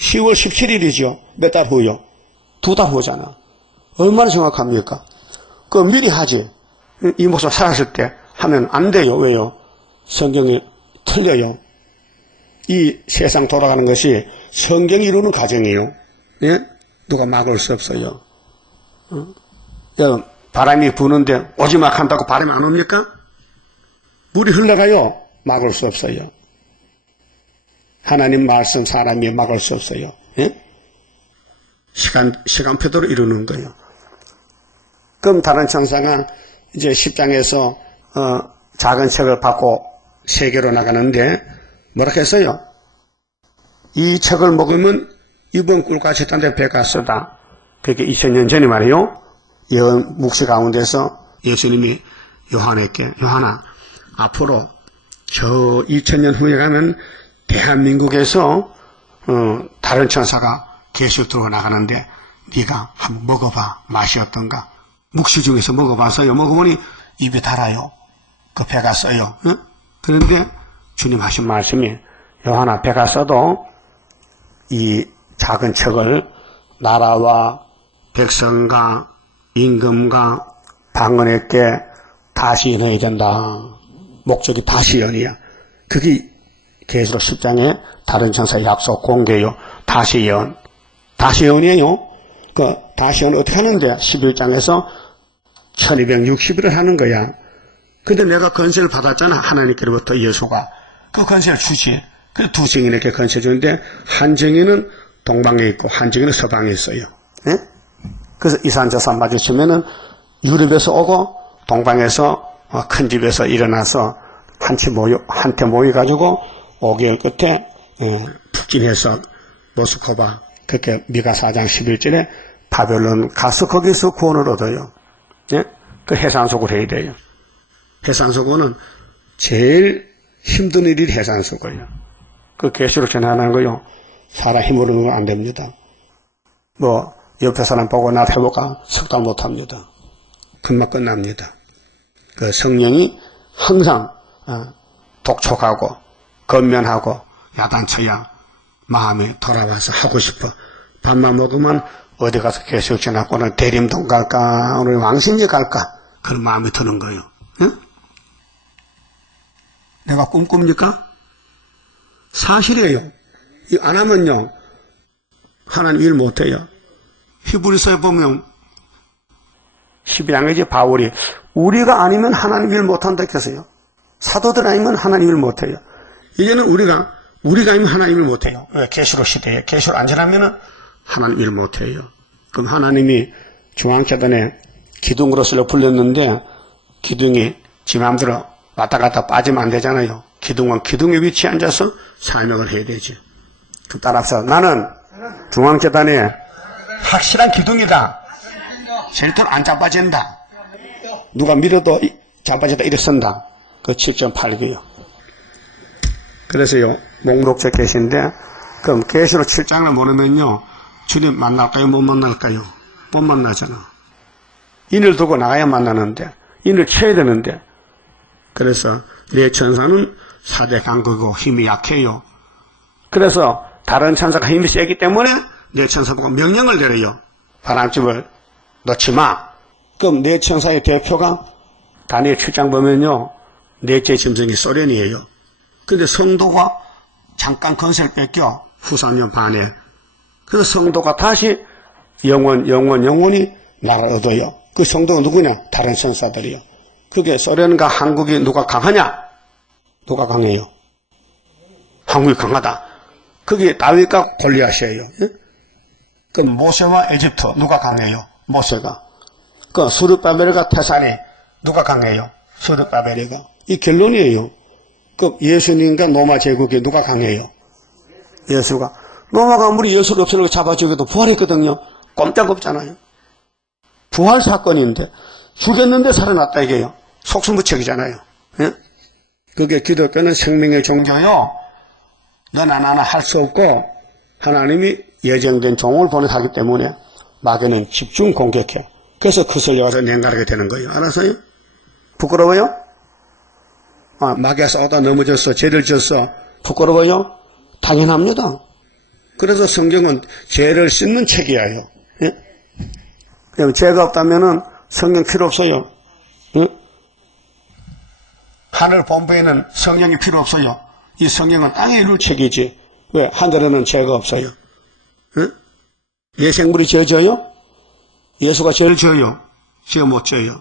10월 17일이죠. 몇 달 후요? 2달 후잖아. 얼마나 정확합니까? 그 미리 하지. 이 목사 살았을 때 하면 안 돼요. 왜요? 성경이 틀려요. 이 세상 돌아가는 것이 성경이 이루는 과정이에요. 예? 누가 막을 수 없어요. 바람이 부는데 오지막 한다고 바람이 안 옵니까? 물이 흘러가요. 막을 수 없어요. 하나님 말씀 사람이 막을 수 없어요. 예? 시간표대로 이루는 거예요. 그럼 다른 천사가 이제 10장에서 작은 책을 받고 세계로 나가는데 뭐라 했어요? 이 책을 먹으면 이번 꿀같이 딴 데 배가 쓰다. 그게 2000년 전이 말이에요. 예언 묵시 가운데서 예수님이 요한에게 요한아 앞으로 저 2000년 후에 가면 대한민국에서 다른 천사가 계속 들어나가는데 네가 한번 먹어봐. 맛이 어떤가? 묵시 중에서 먹어봤어요. 먹어보니 입이 달아요. 그 배가 써요. 응? 그런데 주님 하신 말씀이 요한아 배가 써도 이 작은 척을 나라와 백성과 임금과 방언에게 다시 연해야 된다. 목적이 다시 연이야. 그게 계시록 10장에 다른 천사의 약속 공개요. 다시 연. 다시 연이에요. 그 다시 연 어떻게 하는데 11장에서 1260일을 하는 거야. 근데 내가 권세를 받았잖아. 하나님께로부터 예수가. 그 권세를 주지. 그래서 두 증인에게 권세 주는데 한 증인은 동방에 있고 한 증인은 서방에 있어요. 네? 그래서 이산저산 마주치면은 유럽에서 오고 동방에서 큰 집에서 일어나서 한테 모여가지고 5개월 끝에 북진해서 모스크바 그렇게 미가 4장 11절에 바벨론 가서 거기서 구원을 얻어요. 예? 그 해산속을 해야 돼요. 해산속은 제일 힘든 일이 해산속이에요. 그 계시로 전하는 거요. 사람 힘으로는 안 됩니다. 뭐 옆에 사람 보고 나 해볼까? 석달 못 합니다. 금방 끝납니다. 그 성령이 항상 독촉하고 건면하고 야단쳐야 마음이 돌아와서 하고 싶어. 밥만 먹으면 어디 가서 계속 지나고 오늘 대림동 갈까? 오늘 왕십리 갈까? 그런 마음이 드는 거예요. 응? 내가 꿈꿉니까? 사실이에요. 이거 안 하면요. 하나님 일 못해요. 히브리서에 보면 12장이지 바울이 우리가 아니면 하나님 일 못한다 했어요. 사도들 아니면 하나님 일 못해요. 이제는 우리가 아니면 하나님 일 못해요. 왜? 계시록 시대에 계시록 안 지나면은 하나님 일 못해요. 그럼 하나님이 중앙재단에 기둥으로서 불렸는데 기둥이 지 마음대로 왔다 갔다 빠지면 안 되잖아요. 기둥은 기둥의 위치에 앉아서 설명을 해야 되지. 그럼 따라서 나는 중앙재단에 확실한 기둥이다. 절대로 안 자빠진다. 누가 밀어도 자빠졌다 일어선다. 그 7.8고요. 그래서요 목록적 계시인데 그럼 계시록 7장을 모르면요 주님 만날까요? 못 만날까요? 못 만나잖아. 인을 두고 나가야 만나는데 인을 쳐야 되는데 그래서 내 천사는 4대 강국이고 힘이 약해요. 그래서 다른 천사가 힘이 세기 때문에 내 천사 보고 명령을 내려요. 바람집을 놓지 마. 그럼 내 천사의 대표가 다니엘 7장 보면요. 넷째 짐승이 소련이에요. 근데 성도가 잠깐 건세를 뺏겨. 후산년 반에. 그래서 성도가 다시 영원히 나라를 얻어요. 그 성도가 누구냐? 다른 천사들이요. 그게 소련과 한국이 누가 강하냐? 누가 강해요? 한국이 강하다. 그게 다윗과 골리앗이에요. 예? 그 모세와 에집트 누가 강해요? 모세가. 그 스룹바벨과 테살이 누가 강해요? 스룹바벨이가. 이 결론이에요. 그 예수님과 로마 제국이 누가 강해요? 예수가. 로마가 아무리 예수를 없애려고 잡아주기도 부활했거든요. 꼼짝없잖아요. 부활 사건인데 죽였는데 살아났다 이게요. 속수무책이잖아요. 예? 그게 기독교는 생명의 종교요. 너나 나나 할 수 없고 하나님이 예정된 종을 보내하기 때문에 마귀는 집중 공격해. 그래서 그슬 와서 냉가르게 되는 거예요. 알았어요? 부끄러워요? 마귀가 싸우다 넘어졌어. 죄를 졌어. 부끄러워요? 당연합니다. 그래서 성경은 죄를 씻는 책이에요. 예? 죄가 없다면은 성경 필요 없어요. 예? 하늘 본부에는 성령이 필요 없어요. 이 성경은 땅에 이룰 책이지. 왜? 하늘에는 죄가 없어요. 예? 예생물이 죄 져요? 예수가 죄를 져요? 죄 못 져요.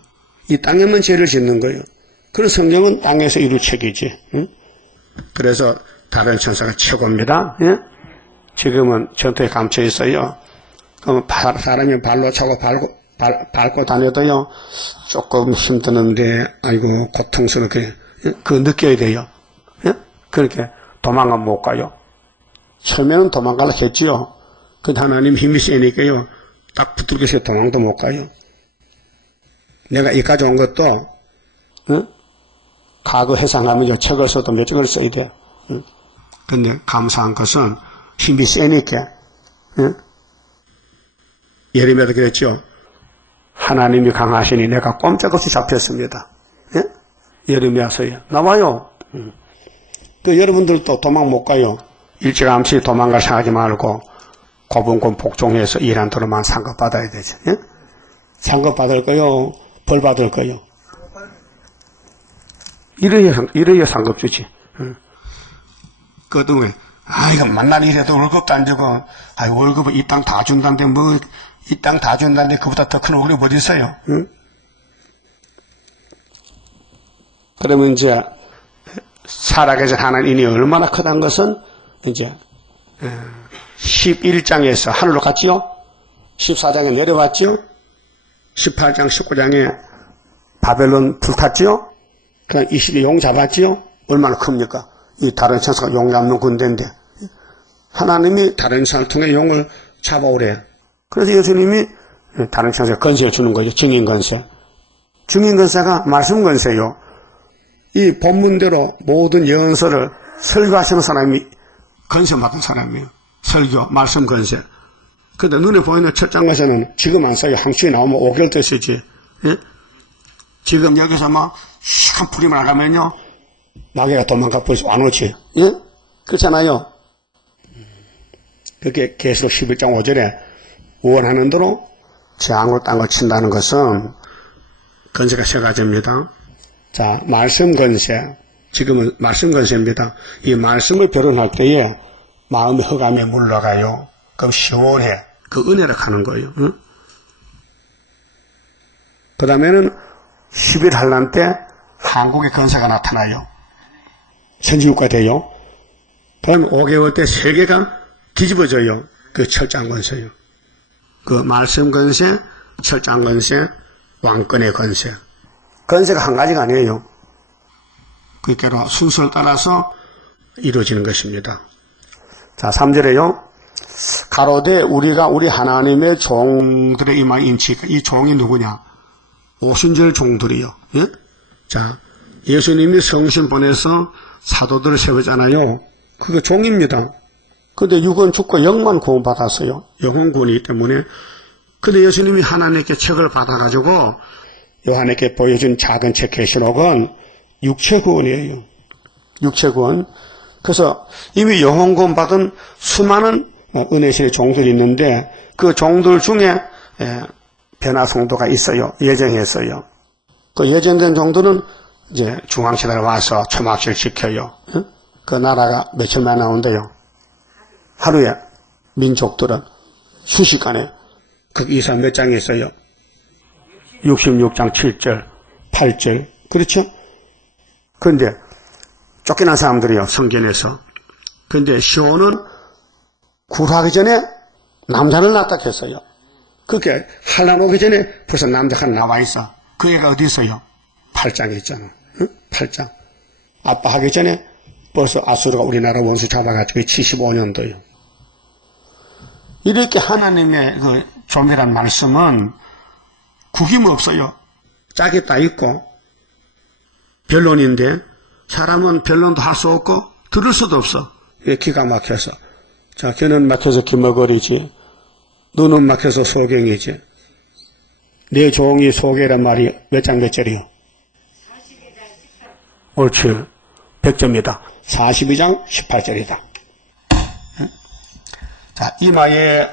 이 땅에만 죄를 짓는 거예요. 그래서 성경은 땅에서 이룰 책이지. 예? 그래서 다른 천사가 최고입니다. 예? 지금은 전투에 감춰 있어요. 그럼 사람이 발로 차고 밟고 다녀도요, 조금 힘드는데, 아이고, 고통스럽게, 그거 느껴야 돼요. 그렇게 도망가면 못 가요. 처음에는 도망가려 했지요. 근데 하나님 힘이 세니까요. 딱 붙들고 있어요. 도망도 못 가요. 내가 이까지 온 것도, 응? 과거 해상하면 책을 써도 몇 책을 써야 돼요. 응? 근데 감사한 것은 힘이 세니까, 응? 예레미야도 그랬죠. 하나님이 강하시니 내가 꼼짝없이 잡혔습니다. 예? 예레미야서에 나와요. 그 여러분들도 도망 못 가요. 일찌감치 도망갈 생각하지 말고 고분고분 복종해서 일한 대로만 상급 받아야 되죠. 예? 상급 받을 거요, 벌 받을 거요. 이래야 상급 주지. 그동안 이거 만날 일해도 월급도 안 주고, 월급을 이 땅 다 준다는데 이 땅 다 준다는데 그보다 더 큰 월급이 어디 있어요? 응? 그러면 이제 살아계신 하나님이 얼마나 크다는 것은 이제 11장에서 하늘로 갔지요. 14장에 내려왔지요. 18장, 19장에 바벨론 불탔지요. 그냥 20에 용 잡았지요. 얼마나 큽니까? 이 다른 천사가 용 잡는 군대인데 하나님이 다른 천사를 통해 용을 잡아오래요. 그래서 예수님이 다른 천사에 건세를 주는 거죠. 증인 건세. 증인 건세가 말씀 건세요. 이 본문대로 모든 예언서를 설교하시는 사람이 건세 맡은 사람이에요. 설교, 말씀 건세. 근데 눈에 보이는 철장 건세는 지금 안 써요. 항시에 나오면 5개월 때 쓰지. 예? 지금 여기서 시간 풀이만 나가면요. 마귀가 도망가 버리지 안 오지. 예? 그렇잖아요. 그렇게 계속 11장 5절에 원하는 대로 재앙으로 땅을 친다는 것은 건세가 세 가지입니다. 자, 말씀 건세. 지금은 말씀 건세입니다. 이 말씀을 결혼할 때에 마음의 흑암에 물러가요. 그럼 시원해. 그 은혜를 가는 거예요. 응? 그 다음에는 10일 한란 때 한국의 건세가 나타나요. 선지국가 돼요. 그럼 5개월 때 세계가 뒤집어져요. 그 철장 건세요. 그 말씀 건세, 철장 건세, 왕권의 건세. 건세가 한 가지가 아니에요. 그러니까 순서를 따라서 이루어지는 것입니다. 자, 3절에요. 가로되 우리가 우리 하나님의 종들의 이마에 인치니까 이 종이 누구냐? 오순절 종들이요. 예? 자, 예수님이 성신 보내서 사도들을 세우잖아요. 그거 종입니다. 근데 육은 죽고 영만 구원받았어요. 영혼 구원이기 때문에. 근데 예수님이 하나님께 책을 받아가지고 요한에게 보여준 작은 책 계시록은 육체 구원이에요. 육체 구원. 그래서 이미 영혼 구원 받은 수많은 은혜신의 종들이 있는데 그 종들 중에 변화 성도가 있어요. 예정했어요. 그 예정된 종들은 이제 중앙시대에 와서 초막절 지켜요. 그 나라가 며칠만 나온대요. 하루에 민족들은 수시간에 그 이사 몇 장이 있어요? 66장 7절, 8절. 그렇죠? 그런데 쫓겨난 사람들이요. 성전에서. 그런데 시온은 구하기 전에 남자를 낳았다 했어요. 그렇게 한란 오기 전에 벌써 남자가 나와 있어. 그 애가 어디 있어요? 8장에 있잖아. 응? 8장. 아빠 하기 전에 벌써 아수르가 우리나라 원수 잡아가지고 75년도요. 이렇게 하나님의 그 조밀한 말씀은 구김 없어요. 짝이 다 있고 변론인데 사람은 변론도 할 수 없고 들을 수도 없어. 기가 막혀서. 자, 귀는 막혀서 기머거리지. 눈은 막혀서 소경이지. 내 종이 소개란 말이 몇 장 몇 절이요? 42장 18절. 옳지. 100점이다. 42장 18절이다. 자, 이마에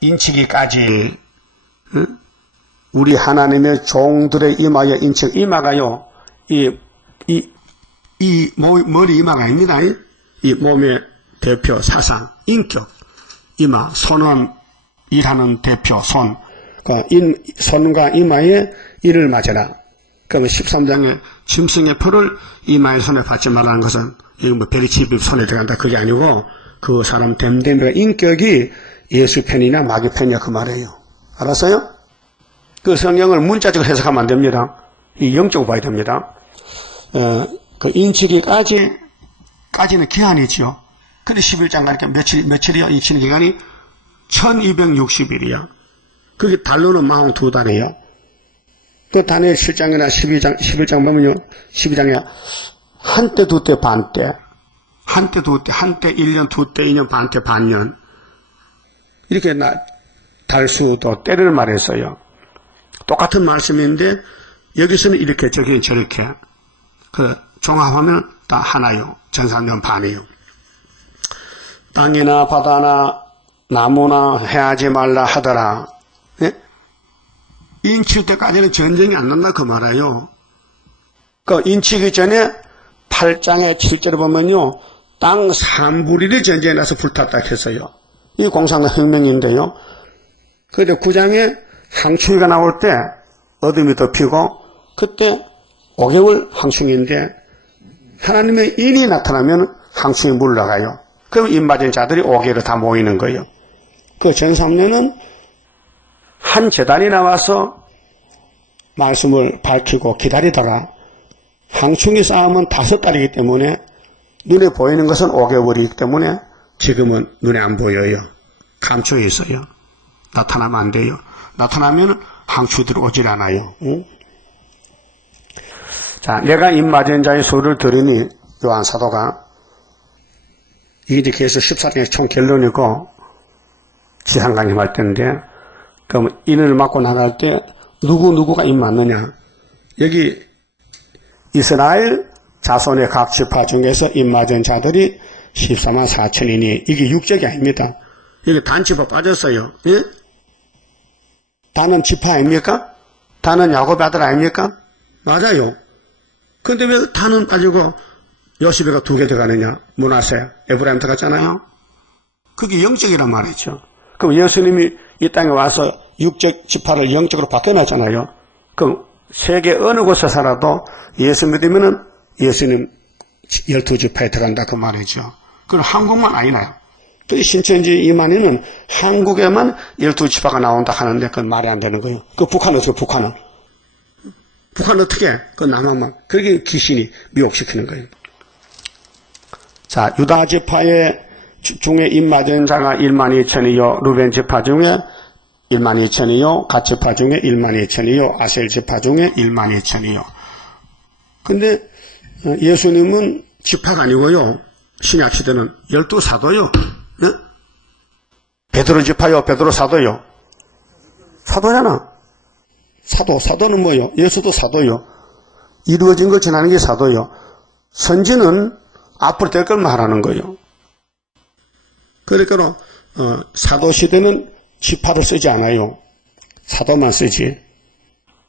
인치기까지 우리 하나님의 종들의 이마에 인치기. 이마가요. 이 머리 이마가 아닙니다. 이 몸의 대표 사상, 인격. 이마, 손은 일하는 대표, 손. 손과 이마에 이를 맞아라. 그러면 13장에 짐승의 표를 이마에 손에 받지 말라는 것은 이거 뭐 베리칩이 손에 들어간다 그게 아니고 그 사람 됨됨이가 인격이 예수 편이냐 마귀 편이냐 그 말이에요. 알았어요? 그 성경을 문자적으로 해석하면 안 됩니다. 이 영적으로 봐야 됩니다. 그 인치기까지 까지는 기한이지요. 근데 11장 가니까 며칠이요? 이 치는 기간이 1260일이요. 그게 달로는 42달이에요. 그 다니엘 7장이나 11장 보면요. 12장에 한때, 두때, 반때. 한때, 두때, 한때 1년, 두때 2년, 반때, 반년. 이렇게 달수도 때를 말했어요. 똑같은 말씀인데 여기서는 이렇게 저기는 저렇게 종합하면 다 하나요. 전산년 반이요. 땅이나 바다나 나무나 해하지 말라 하더라. 예? 인칠 때까지는 전쟁이 안 난다 그 말이에요. 그 인치기 전에 8장에 7절에 보면요. 땅 3분의 1이 전쟁에 나서 불탔다 했어요. 이 공산당 혁명인데요. 그런데 9장에 항충이가 나올 때 어둠이 덮이고 그때 5개월 항충인데 하나님의 인이 나타나면 항충이 물러가요. 그럼 인 맞은 자들이 5개월을 다 모이는 거예요. 그 전 3년은 한 제단이 나와서 말씀을 밝히고 기다리다가 항충이 쌓으면 5달이기 때문에 눈에 보이는 것은 5개월이기 때문에 지금은 눈에 안 보여요. 감춰 있어요. 나타나면 안 돼요. 나타나면 항추들이 오질 않아요. 응? 자, 내가 입 맞은 자의 소리를 들으니 요한 사도가 이렇게 해서 14장의 총 결론이고 지상 강림할 때인데 그럼 인을 맞고 나갈 때 누구가 입 맞느냐? 여기 이스라엘 자손의 각 지파 중에서 입 맞은 자들이 14만 4천이니 이게 육적이 아닙니다. 여기 단 지파 빠졌어요. 예? 단은 지파 아닙니까? 단은 야곱의 아들 아닙니까? 맞아요. 근데 왜 단은 빠지고 요시베가 2개 들어가느냐? 므낫세, 에브라임 들어갔잖아요. 그게 영적이란 말이죠. 그럼 예수님이 이 땅에 와서 육적 지파를 영적으로 바뀌어놨잖아요. 그럼 세계 어느 곳에 살아도 예수 믿으면은 예수님 12지파에 들어간다 그 말이죠. 그럼 한국만 아니나요? 또 이 신천지 이만희는 한국에만 12지파가 나온다 하는데 그건 말이 안 되는 거예요. 그 북한은 어떻게 북한은? 북한 어떻게? 그 남한만. 그렇게 귀신이 미혹시키는 거예요. 자, 유다 지파의 중에 입 맞은 자가 1만 2천이요. 루벤 지파 중에 1만 2천이요. 갓 지파 중에 1만 2천이요. 아셀 지파 중에 1만 2천이요. 근데 예수님은 지파가 아니고요. 신약 시대는 12사도요. 예? 베드로 지파요. 베드로 사도요. 사도잖아. 사도는 뭐요? 예수도 사도요. 이루어진 걸 전하는 게 사도요. 선지는 앞으로 될 걸 말하는 거예요. 그러니까 사도 시대는 지파를 쓰지 않아요. 사도만 쓰지.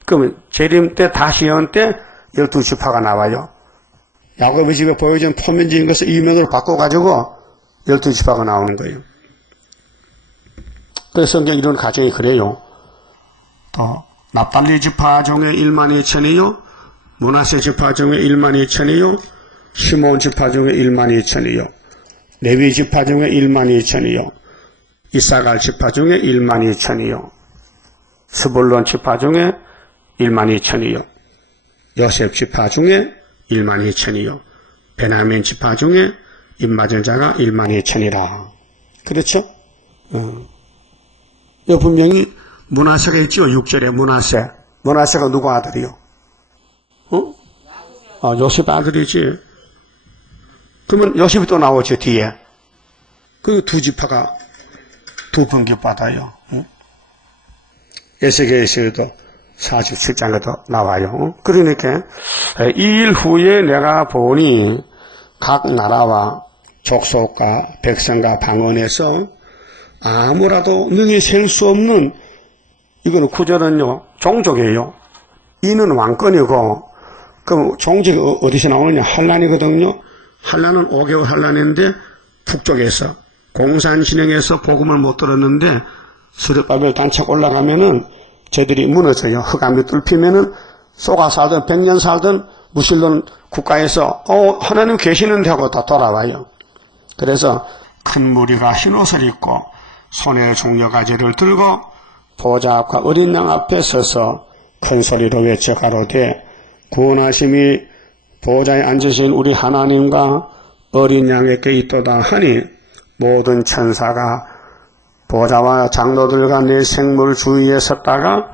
그러면 재림 때 다시 연 때 12지파가 나와요. 야곱의 집에 보여준 포면지인 것을 이면으로 바꿔가지고 12지파가 나오는 거예요. 그래서 성경 이런 가정이 그래요. 또 납달리 지파 중에 1만 2천이요. 므낫세 지파 중에 1만 2천이요. 시몬 지파 중에 1만 2천이요. 레위 지파 중에 1만 2천이요. 이사갈 지파 중에 1만 2천이요. 스불론 지파 중에 1만 2천이요. 요셉 지파 중에 1만 2천이요. 베냐민 지파 중에 입 맞은 자가 1만 2천이라. 그렇죠? 여 분명히 므낫세가 있죠. 6절에 므낫세. 므낫세가 누구 아들이요? 요셉 아들이지. 그러면 요셉이 또 나오죠. 뒤에. 그 두 지파가 두 분깃받아요. 에스겔에서도 47장에도 나와요. 그러니까 이 일 후에 내가 보니 각 나라와 족속과 백성과 방언에서 아무라도 능히 셀 수 없는 이거는 구절은요 종족이에요. 이는 왕권이고 그럼 종족이 어디서 나오느냐? 한란이거든요. 한란은 5개월 한란인데 북쪽에서 공산진영에서 복음을 못 들었는데 스룹바벨 단착 올라가면은 저들이 무너져요. 흑암이 뚫히면은 쏘가 살든 100년 살든 무신론 국가에서 하나님 계시는데 하고 다 돌아와요. 그래서 큰 무리가 흰옷을 입고 손에 종려가지를 들고 보좌 앞과 어린 양 앞에 서서 큰 소리로 외쳐 가로되 구원하심이 보좌에 앉으신 우리 하나님과 어린 양에게 있도다 하니 모든 천사가 보좌와 장로들과 내 생물 주위에 섰다가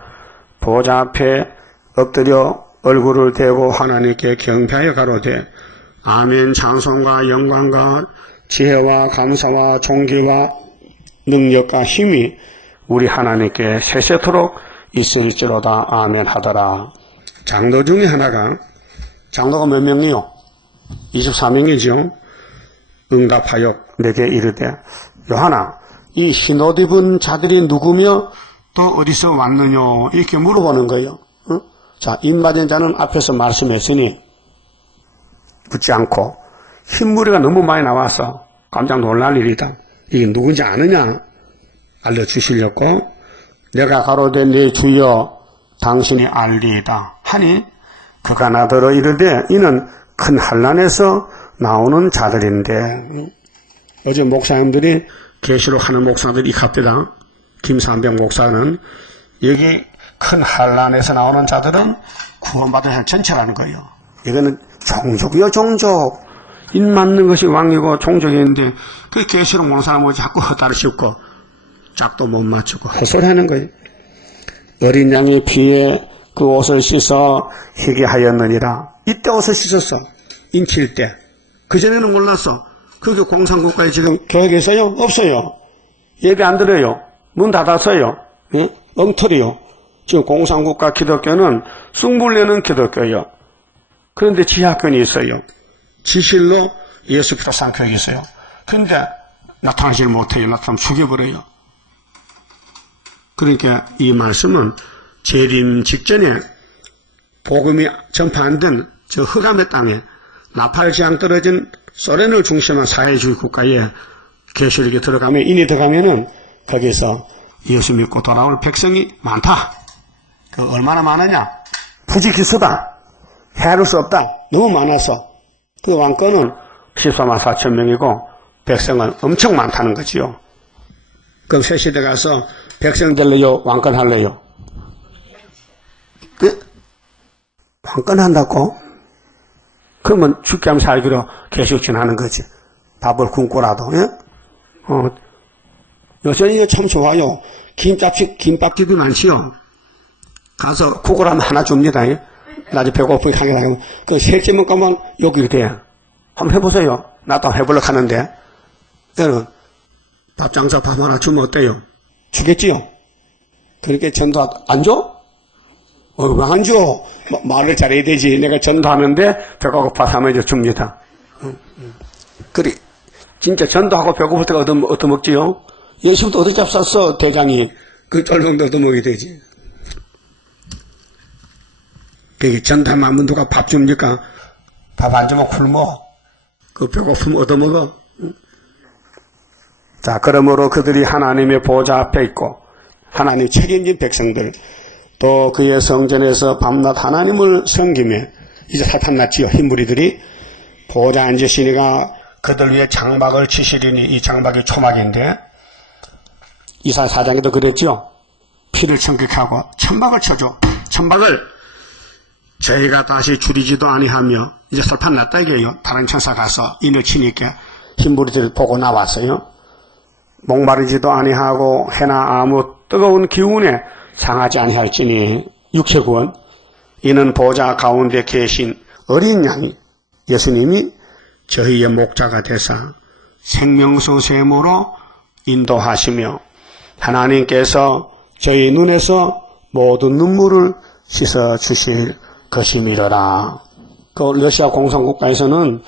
보좌 앞에 엎드려 얼굴을 대고 하나님께 경배하여 가로되 아멘. 찬송과 영광과 지혜와 감사와 존귀와 능력과 힘이 우리 하나님께 세세토록 있을지로다. 아멘 하더라. 장로 중에 하나가, 장로가 몇 명이요? 24명이죠. 응답하여 내게 이르되 요한아, 이 흰옷 입은 자들이 누구며 또 어디서 왔느냐 이렇게 물어보는 거예요. 응? 자, 입맞은 자는 앞에서 말씀했으니 묻지 않고 흰무리가 너무 많이 나와서 깜짝 놀랄 일이다. 이게 누군지 아느냐 알려주시려고 내가 가로되 내 주여 당신이 알리이다 하니 그가 나더러 이르되 이는 큰 환난에서 나오는 자들인데. 어제 목사님들이 계시록 하는 목사들이 갑니다. 김삼병 목사는 여기 큰 환난에서 나오는 자들은 구원받은 사람 전체라는 거예요. 이거는 종족이요, 종족. 입 맞는 것이 왕이고 종족인데 그 계시록 모르는 사람은 자꾸 헛다리 씹고 짝도 못 맞추고 헛소리하는 거예요. 어린 양의 피에 그 옷을 씻어 희게 하였느니라. 이때 옷을 씻었어. 인칠 때. 그전에는 몰랐어. 그게 공산국가에 지금 교회가 있어요? 없어요. 예배 안 드려요. 문 닫았어요. 예? 엉터리요. 지금 공산국가 기독교는 쑥물내는 기독교예요. 그런데 지하교는 있어요. 지실로 예수 그리스도 상교회가 있어요. 그런데 나타나질 못해요. 나타나면 죽여버려요. 그러니까 이 말씀은 재림 직전에 복음이 전파 안 된 저 흑암의 땅에 나팔지향 떨어진 소련을 중심한 사회주의 국가에 계시록에 들어가면, 인이 들어가면은 거기서 예수 믿고 돌아올 백성이 많다. 그 얼마나 많으냐? 부지기수다. 헤아릴 수 없다. 너무 많아서. 그 왕권은 14만 4천 명이고 백성은 엄청 많다는 거지요. 그럼 새 시대 가서 백성 될래요? 왕권 할래요? 네? 왕권 한다고? 그러면 죽게 하면 살기로 계시록 하는 거지. 밥을 굶고라도, 예? 요새는 이게 참 좋아요. 김밥집이 많지요. 가서 국을 하면 하나 줍니다. 예? 나중에 배고프게 가게 되면, 그 셋째 먹으면 여기 돼. 한번 해보세요. 나도 해보려고 하는데. 여러분, 밥 장사 밥 하나 주면 어때요? 주겠지요? 그렇게 전도 안 줘? 왜 안 줘? 말을 잘해야 되지. 내가 전도하는데 배가 고파서 하면 줍니다. 그래. 진짜 전도하고 배고플 때가 얻어먹지요? 예수부터 얻어잡쌌어, 대장이. 그 쫄병도 얻어먹게 되지. 그게 전도하면 누가 밥 줍니까? 밥 안 주면 굶어. 그 배고프면 얻어먹어. 자, 그러므로 그들이 하나님의 보좌 앞에 있고, 하나님 책임진 백성들, 또 그의 성전에서 밤낮 하나님을 섬기며, 이제 살판났지요. 흰무리들이 보좌 앉으시니가 그들 위에 장막을 치시리니, 이 장막이 초막인데, 이사야 4장에도 그랬죠. 피를 청격하고 천막을 쳐줘. 천막을 저희가 다시 줄이지도 아니하며, 이제 살판났다 이게요. 다른 천사 가서 인을 치니까 흰무리들을 보고 나왔어요. 목마르지도 아니하고 해나 아무 뜨거운 기운에 상하지 아니할지니 육체구원. 이는 보좌 가운데 계신 어린 양이 예수님이 저희의 목자가 되사 생명수 샘으로 인도하시며 하나님께서 저희 눈에서 모든 눈물을 씻어 주실 것이미러라. 그 러시아 공산국가에서는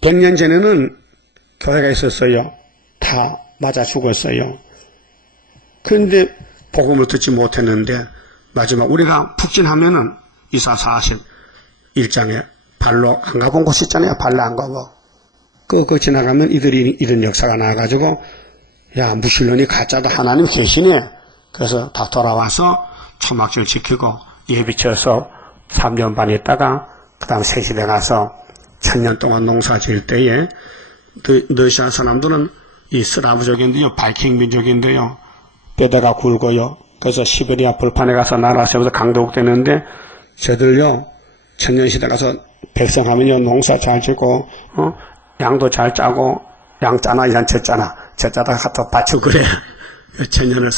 100년 전에는 교회가 있었어요. 다 맞아 죽었어요. 그런데 복음을 듣지 못했는데 마지막 우리가 북진하면은 이사 41장에 발로 안 가본 곳 있잖아요. 발로 안 가고. 그거 지나가면 이들이 이런 역사가 나와가지고 야, 무신론이 가짜다. 하나님 계시네. 그래서 다 돌아와서 초막절 지키고 예비쳐서 3년 반 있다가 그 다음 새시대 가서 1000년 동안 농사 지을 때에 러시아 사람들은 이 슬라브족인데요. 바이킹 민족인데요. 뼈대가 굵어요. 그래서 시베리아 벌판에 가서 나라 세워서 강도국 되는데 저들요. 천년시대 가서 백성하면요. 농사 잘 짓고 양도 잘 짜고, 양 짜나, 이란 저 짜나, 저 짜다 갖다 바쳐 그래. 천년을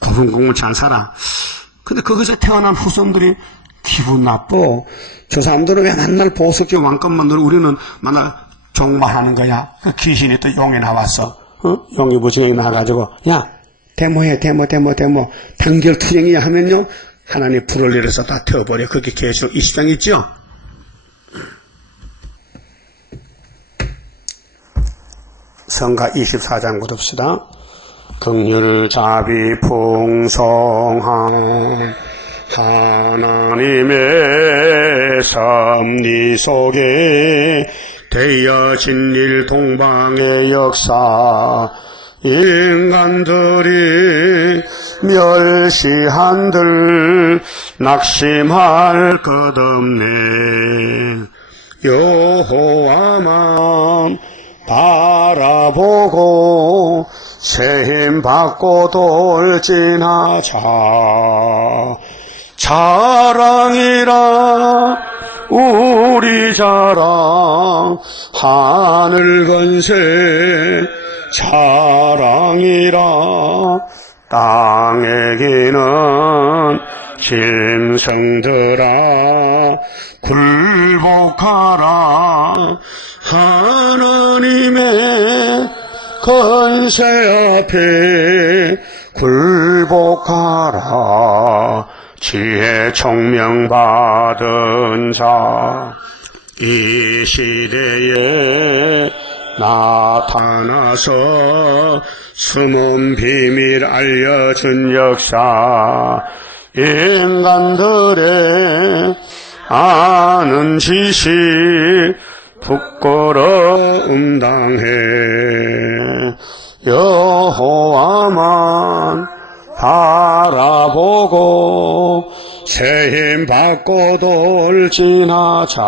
공공공을 잘 살아. 근데 거기서 태어난 후손들이 기분 나빠. 저 사람들은 왜 맨날 보석지 왕것만 들고 우리는 맨날 종말하는 거야. 그 귀신이 또 용이 나왔어. 용이 무지개 나와가지고, 야, 데모해, 데모. 단결 투쟁이야 하면요, 하나님 불을 내려서 다 태워버려. 그게 계시록 20장 있죠? 성가 24장 봅시다. 긍휼자비 풍성한 하나님의 섭리 속에 되어진 일 동방의 역사 인간들이 멸시한들 낙심할 것 없네. 여호와만 바라보고 세힘 받고 돌진하자. 자랑이라 우리 자랑 하늘 건세 자랑이라 땅에 기는 짐승들아 굴복하라. 하나님의 건세 앞에 굴복하라. 지혜 총명 받은 자 이 시대에 나타나서 숨은 비밀 알려준 역사 인간들의 아는 지식 부끄러움 당해. 여호와만 바라보고 세힘 받고 돌진하자.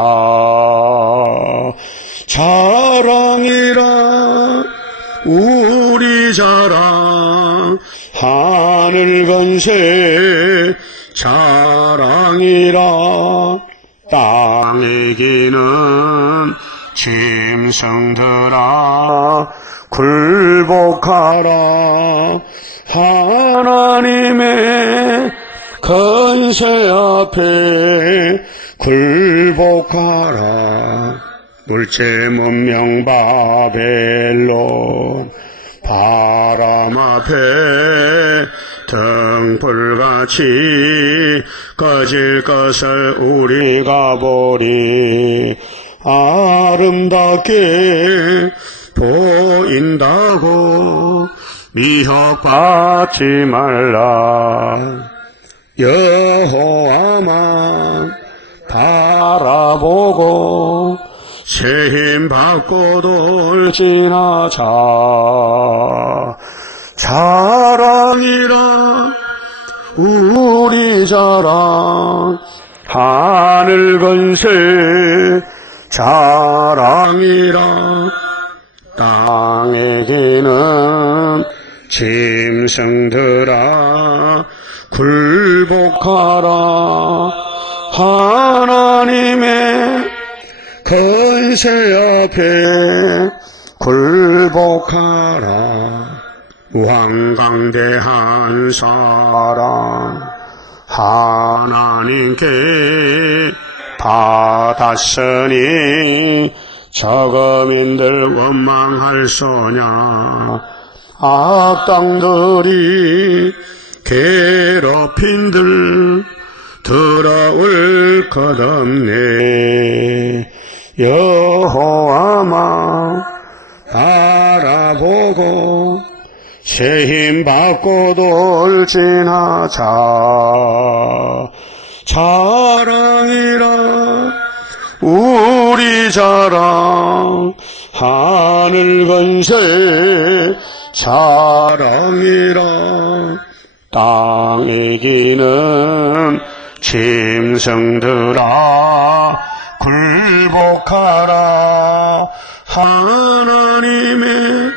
자랑이라 우리 자랑 하늘 건세 자랑이라 땅에 기는 짐승들아 굴복하라. 하나님의 건세 앞에 굴복하라. 물체 문명 바벨론 바람 앞에 등불같이 꺼질 것을 우리가 보리. 아름답게 보인다고 미혹받지 말라. 여호와만 바라보고 세힘 받고 돌진하자. 자랑이라 우리 자랑 하늘 건세 자랑이라 땅에 기는 짐승들아 굴복하라. 하나님의 건세 앞에 굴복하라. 무한강대한 사랑 하나님께 받았으니 저거민들 원망할 소냐. 악당들이 괴롭힌들 들어올 것 없네. 여호와만 바라보고 세힘 받고 돌진하자. 자랑이라 우리 자랑 하늘 건세 자랑이라 땅에 기는 짐승들아 굴복하라. 하나님의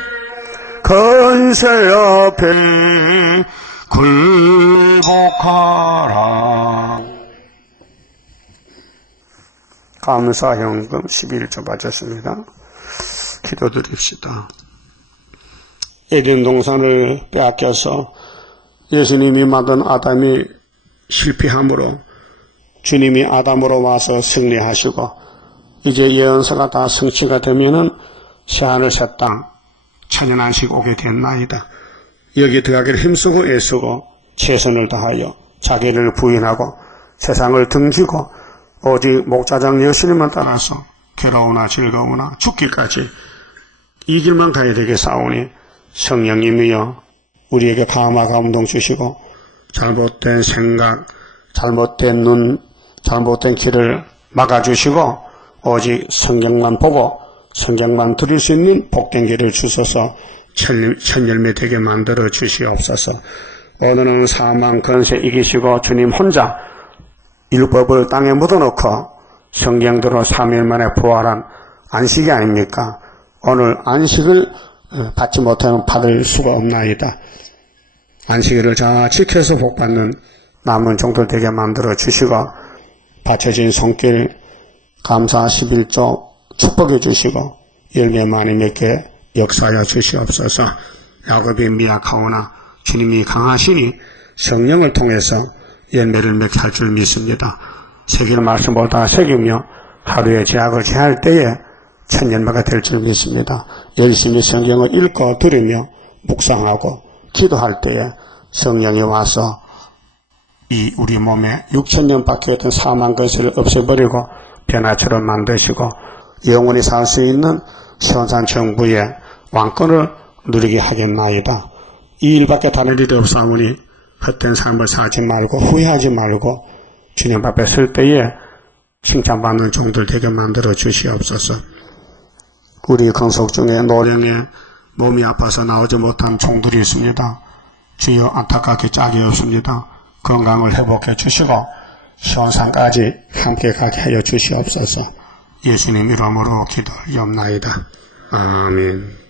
건세 앞에 굴복하라. 감사현금 11조 바쳤습니다. 기도드립시다. 에덴 동산을 빼앗겨서 예수님이 만든 아담이 실패함으로 주님이 아담으로 와서 승리하시고 이제 예언서가 다 성취가 되면은 새하늘 새 땅 천연안식 오게 됐나이다. 여기 들어가기를 힘쓰고 애쓰고 최선을 다하여 자기를 부인하고 세상을 등지고 오직 목자장 예수님만 따라서 괴로우나 즐거우나 죽기까지 이 길만 가야 되겠사오니 성령님이여 우리에게 감화 감동 주시고 잘못된 생각, 잘못된 눈, 잘못된 길을 막아주시고 오직 성경만 보고 성경만 들을 수 있는 복된 길을 주셔서 천열매 되게 만들어 주시옵소서. 오늘은 사망 권세 이기시고 주님 혼자 율법을 땅에 묻어놓고 성경대로 3일 만에 부활한 안식이 아닙니까? 오늘 안식을 받지 못하면 받을 수가 없나이다. 안식일을 잘 지켜서 복받는 남은 종들 되게 만들어 주시고 바쳐진 손길 감사 11조 축복해 주시고 열매 많이 맺게 역사하여 주시옵소서. 야곱이 미약하오나 주님이 강하시니 성령을 통해서 열매를 맺게 할 줄 믿습니다. 새길 말씀보다 새기며 하루의 제약을 제할 때에 천년마가 될 줄 믿습니다. 열심히 성경을 읽고 들으며 묵상하고 기도할 때에 성령이 와서 이 우리 몸에 6,000년 박혀있던 사망 근세를 없애버리고 변화처럼 만드시고 영원히 살 수 있는 시온산 정부의 왕권을 누리게 하겠나이다. 이 일밖에 다른 일이 없사오니 헛된 삶을 살지 말고 후회하지 말고 주님 앞에 설 때에 칭찬받는 종들 되게 만들어 주시옵소서. 우리 건속 중에 노령에 몸이 아파서 나오지 못한 종들이 있습니다. 주여 안타깝게 짝이 없습니다. 건강을 회복해 주시고 시온산까지 함께 가게 하여 주시옵소서. 예수님 이름으로 기도하옵나이다. 아멘.